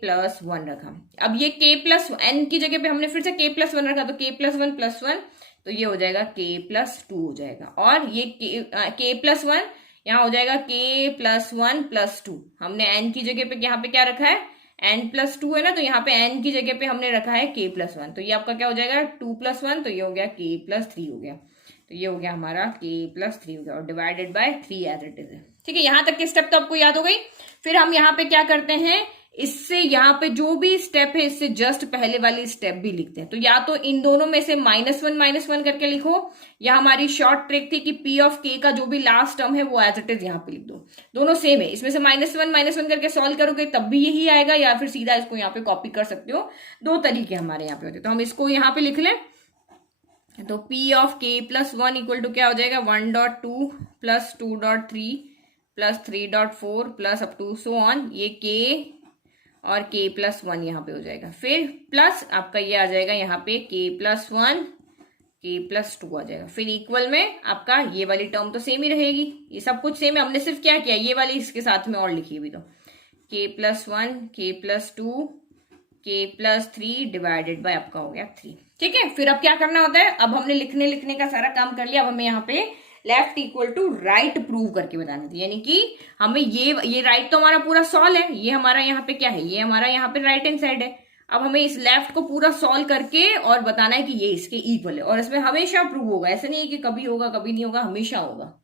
प्लस 1 रखा। अब ये k प्लस n की जगह पे हमने फिर से k प्लस 1 रखा, तो k प्लस 1 तो ये हो जाएगा k प्लस 2 हो जाएगा। और ये k प्लस 1 यहाँ हो जाएगा k प्लस 1 प्लस 2। हमने n की जगह पे यहाँ पे क्या रखा है, n प्लस 2 है ना, तो यहाँ पे n की जगह पे हमने रखा है k प्लस 1। तो ये आपका क्या हो जाएगा, 2 प्लस 1, तो ये हो गया k प्लस 3 हो गया। तो ये हो गया हमारा k प्लस 3 हो गया, और divided by 3 as it is है। ठीक है, यहाँ तक की स्टेप तो आपको याद हो गई। फिर हम यहाँ पे क्या करते हैं, इससे यहाँ पे जो भी स्टेप है इससे जस्ट पहले वाली स्टेप भी लिखते हैं। तो या तो इन दोनों में से -1 करके लिखो, या हमारी शॉर्ट ट्रिक थी कि p ऑफ k का जो भी लास्ट टर्म है वो एज इट इज यहाँ पे लिख दो। दोनों सेम है, इसमें से -1 करके सॉल्व करोगे तब भी यही आएगा, या फिर सीधा इसको यहाँ पे कॉपी कर सकते हो। दो तरीके हमारे यहाँ पे होते हैं। तो हम इसको यहाँ पे लिख लें, तो p of k plus 1 equal to क्या हो जाएगा, 1.2 plus 2.3 plus 3.4 plus up to so on, ये k और k प्लस 1 यहाँ पे हो जाएगा। फिर प्लस आपका ये आ जाएगा यहाँ पे k प्लस 1 k प्लस 2 आ जाएगा। फिर इक्वल में आपका ये वाली टर्म तो सेम ही रहेगी, ये सब कुछ सेम है, हमने सिर्फ क्या किया, ये वाली इसके साथ में और लिखी हुई, तो k plus 1 k plus 2 k plus 3 divided by आपका हो गया 3। ठीक है, फिर अब क्या करना होता है, अब हमने लिखने का सारा काम कर लिया, अब हमें यहाँ पे left equal to right prove करके बताना था, यानी कि हमें ये राइट तो हमारा पूरा सॉल्व है, ये हमारा यहाँ पे क्या है, ये हमारा यहाँ पे राइट हैंड साइड है। अब हमें इस लेफ्ट को पूरा सॉल्व करके और बताना है कि ये इसके इक्वल है, और इसमें हमेशा प्रूव होगा, ऐसा नहीं है कि कभी होगा कभी नहीं होगा, हमेशा होगा।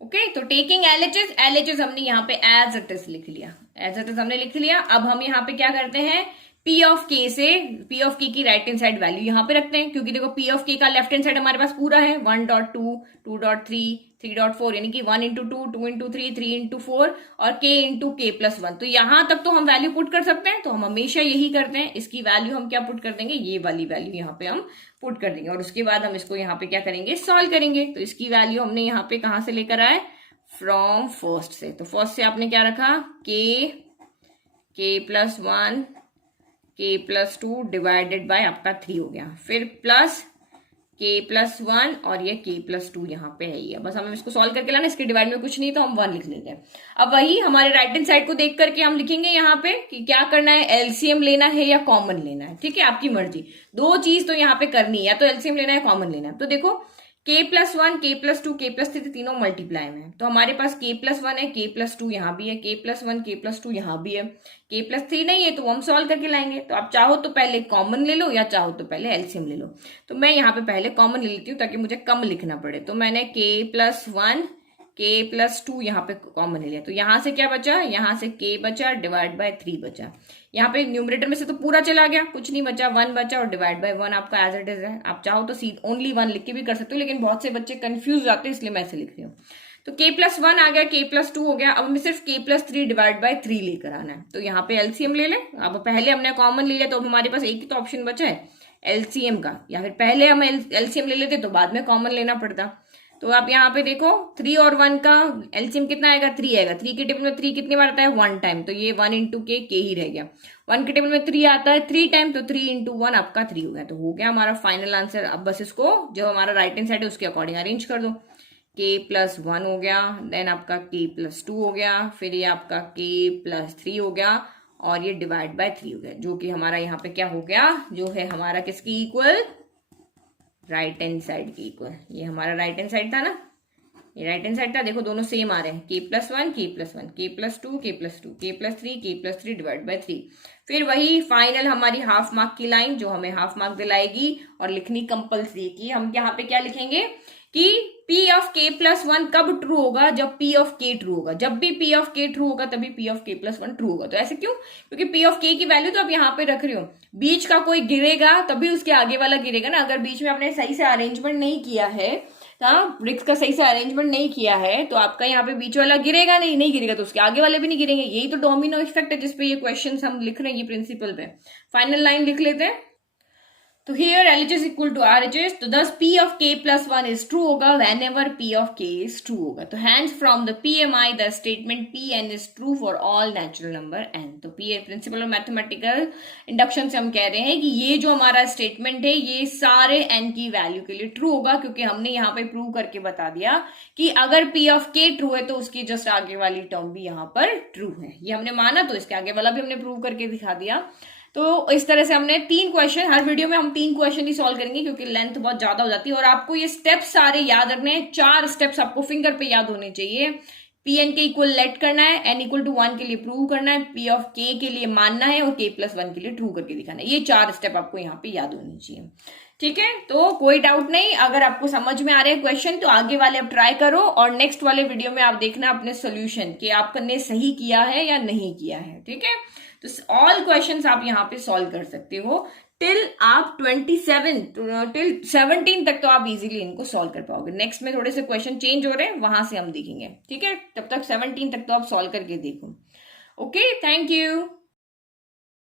ओके, तो टेकिंग एलएचएस हमने यहाँ पे एज इट इज लिख लिया, एज इट इज हमने लिख लिया। अब हम यहाँ पे क्या करते हैं, पी ऑफ के से पी ऑफ के की राइट हैंड साइड वैल्यू यहाँ पे रखते हैं, क्योंकि देखो पी ऑफ के का लेफ्ट हैंड साइड हमारे पास पूरा है 1.2 2.3 3.4, यानी कि 1 इंटू 2 2 इंटू 3 3 इंटू 4 और k इंटू k प्लस 1, तो यहां तक तो हम वैल्यू पुट कर सकते हैं, तो हम हमेशा यही करते हैं। इसकी वैल्यू हम क्या पुट कर देंगे, ये वाली वैल्यू यहाँ पे हम पुट कर देंगे, और उसके बाद हम इसको यहाँ पे क्या करेंगे, सॉल्व करेंगे। तो इसकी वैल्यू हमने यहाँ पे कहां से लेकर आए, फ्रॉम फर्स्ट से, तो फर्स्ट से आपने क्या रखा, k plus 1 k plus 2 divided by आपका 3 हो गया, फिर प्लस k प्लस 1 और ये k प्लस 2 यहाँ पे है ही है, बस हमें इसको सॉल्व करके लाना, इसके डिवाइड में कुछ नहीं तो हम 1 लिख लेते हैं। अब वही हमारे राइट हैंड साइड को देख करके हम लिखेंगे यहाँ पे कि क्या करना है, एलसीएम लेना है या कॉमन लेना है। ठीक है, आपकी मर्जी, दो चीज तो यहाँ पे करनी है, या तो एलसीएम लेना है कॉमन लेना है। तो देखो k plus 1 k plus 2 k plus 3 तीनों मल्टीप्लाई में है, तो हमारे पास k प्लस 1 है, k प्लस 2 यहाँ भी है, k प्लस 1 k प्लस 2 यहाँ भी है, k प्लस 3 नहीं है तो हम सॉल्व करके लाएंगे। तो आप चाहो तो पहले कॉमन ले लो या चाहो तो पहले एलसीएम ले लो, तो मैं यहाँ पे पहले कॉमन ले लेती हूँ ताकि मुझे कम लिखना पड़े। तो मैंने k प्लस 1 k प्लस 2 यहाँ पे कॉमन ले लिया, तो यहाँ से क्या बचा, यहाँ से k बचा डिवाइड बाय 3 बचा, यहाँ पे न्यूमरेटर में से तो पूरा चला गया, कुछ नहीं बचा, 1 बचा और डिवाइड बाय 1 आपका एज इट इज है। आप चाहो तो ओनली 1 लिख के भी कर सकते हो, लेकिन बहुत से बच्चे कंफ्यूज जाते हैं इसलिए मैं ऐसे लिख रही हूँ। तो k प्लस 1 आ गया, k प्लस 2 हो गया, अब हमें सिर्फ k प्लस 3 डिवाइड बाय 3 लेकर आना है। तो यहाँ पे एलसीएम ले लें, अब पहले हमने कॉमन ले लिया तो अब हमारे पास एक ही तो ऑप्शन बचा है एलसीएम का, या फिर पहले हम एलसीएम ले लेते तो बाद में कॉमन लेना पड़ता। तो आप यहाँ पे देखो 3 और 1 का एलसीएम कितना आएगा, 3 आएगा, 3 के टेबल में 3 कितनी बार आता है, 1 टाइम, तो ये 1 इंटू के ही रह गया। 1 के टेबल में 3 आता है 3 टाइम, तो 3 इंटू 1 आपका 3 हो गया, तो हो गया हमारा फाइनल आंसर। अब बस इसको जो हमारा राइट हैंड साइड है उसके अकॉर्डिंग अरेंज कर दो, k प्लस 1 हो गया, देन आपका k प्लस 2 हो गया, फिर ये आपका k प्लस 3 हो गया और ये डिवाइड बाय 3 हो गया, जो कि हमारा यहाँ पे क्या हो गया, जो है हमारा किसकी इक्वल, राइट हैंड साइड की इक्वल। ये हमारा राइट हैंड साइड था ना, ये राइट हैंड साइड था, देखो दोनों सेम आ रहे हैं, k plus 1 k plus 1 k plus 2 k plus 2 k plus 3 k plus 3 divide by 3। फिर वही फाइनल हमारी हाफ मार्क की लाइन जो हमें हाफ मार्क दिलाएगी और लिखनी कंपल्सरी की, हम यहाँ पे क्या लिखेंगे कि p ऑफ k प्लस 1 कब ट्रू होगा, जब p ऑफ k ट्रू होगा, जब भी p ऑफ k ट्रू होगा तभी p of k plus 1 true होगा। तो ऐसे क्यों, क्योंकि p ऑफ k की वैल्यू तो आप यहाँ पे रख रहे हो, बीच का कोई गिरेगा तभी उसके आगे वाला गिरेगा ना, अगर बीच में आपने सही से अरेंजमेंट नहीं किया है, ब्रिक्स का सही से अरेंजमेंट नहीं किया है, तो आपका यहाँ पे बीच वाला गिरेगा नहीं गिरेगा तो उसके आगे वाले भी नहीं गिरेंगे। यही तो डोमिनो इफेक्ट है जिसपे ये क्वेश्चंस हम लिख रहे हैं, ये प्रिंसिपल पे। फाइनल लाइन लिख लेते हैं, तो here LHS equal to RHS, तो thus P of K plus 1 is true होगा whenever P of K is true होगा। तो hence from the PMI the statement Pn is true for all natural number n। तो P प्रिंसिपल और मैथमेटिकल इंडक्शन से हम कह रहे हैं कि ये जो हमारा स्टेटमेंट है ये सारे n की वैल्यू के लिए ट्रू होगा, क्योंकि हमने यहाँ पे प्रूव करके बता दिया कि अगर P of K ट्रू है तो उसकी जस्ट आगे वाली टर्म भी यहाँ पर ट्रू है, ये हमने माना, तो इसके आगे वाला भी हमने प्रूव करके दिखा दिया। तो इस तरह से हमने 3 क्वेश्चन, हर वीडियो में हम 3 क्वेश्चन ही सॉल्व करेंगे क्योंकि लेंथ बहुत ज्यादा हो जाती है, और आपको ये स्टेप्स सारे याद रखने हैं, 4 स्टेप्स आपको फिंगर पे याद होने चाहिए। Pn के इक्वल लेट करना है, n इक्वल टू 1 के लिए प्रूव करना है, P ऑफ K के लिए मानना है और K प्लस 1 के लिए ट्रू करके दिखाना है। ये 4 स्टेप आपको यहाँ पे याद होनी चाहिए। ठीक है, तो कोई डाउट नहीं, अगर आपको समझ में आ रहे हैं क्वेश्चन तो आगे वाले आप ट्राई करो, और नेक्स्ट वाले वीडियो में आप देखना अपने सोल्यूशन कि आपने सही किया है या नहीं किया है। ठीक है, तो ऑल क्वेश्चंस आप यहाँ पे सॉल्व कर सकते हो टिल आप 17 तक, तो आप इजीली इनको सॉल्व कर पाओगे। नेक्स्ट में थोड़े से क्वेश्चन चेंज हो रहे हैं, वहां से हम देखेंगे। ठीक है, तब तक 17 तक तो आप सॉल्व करके देखो। Okay, thank you.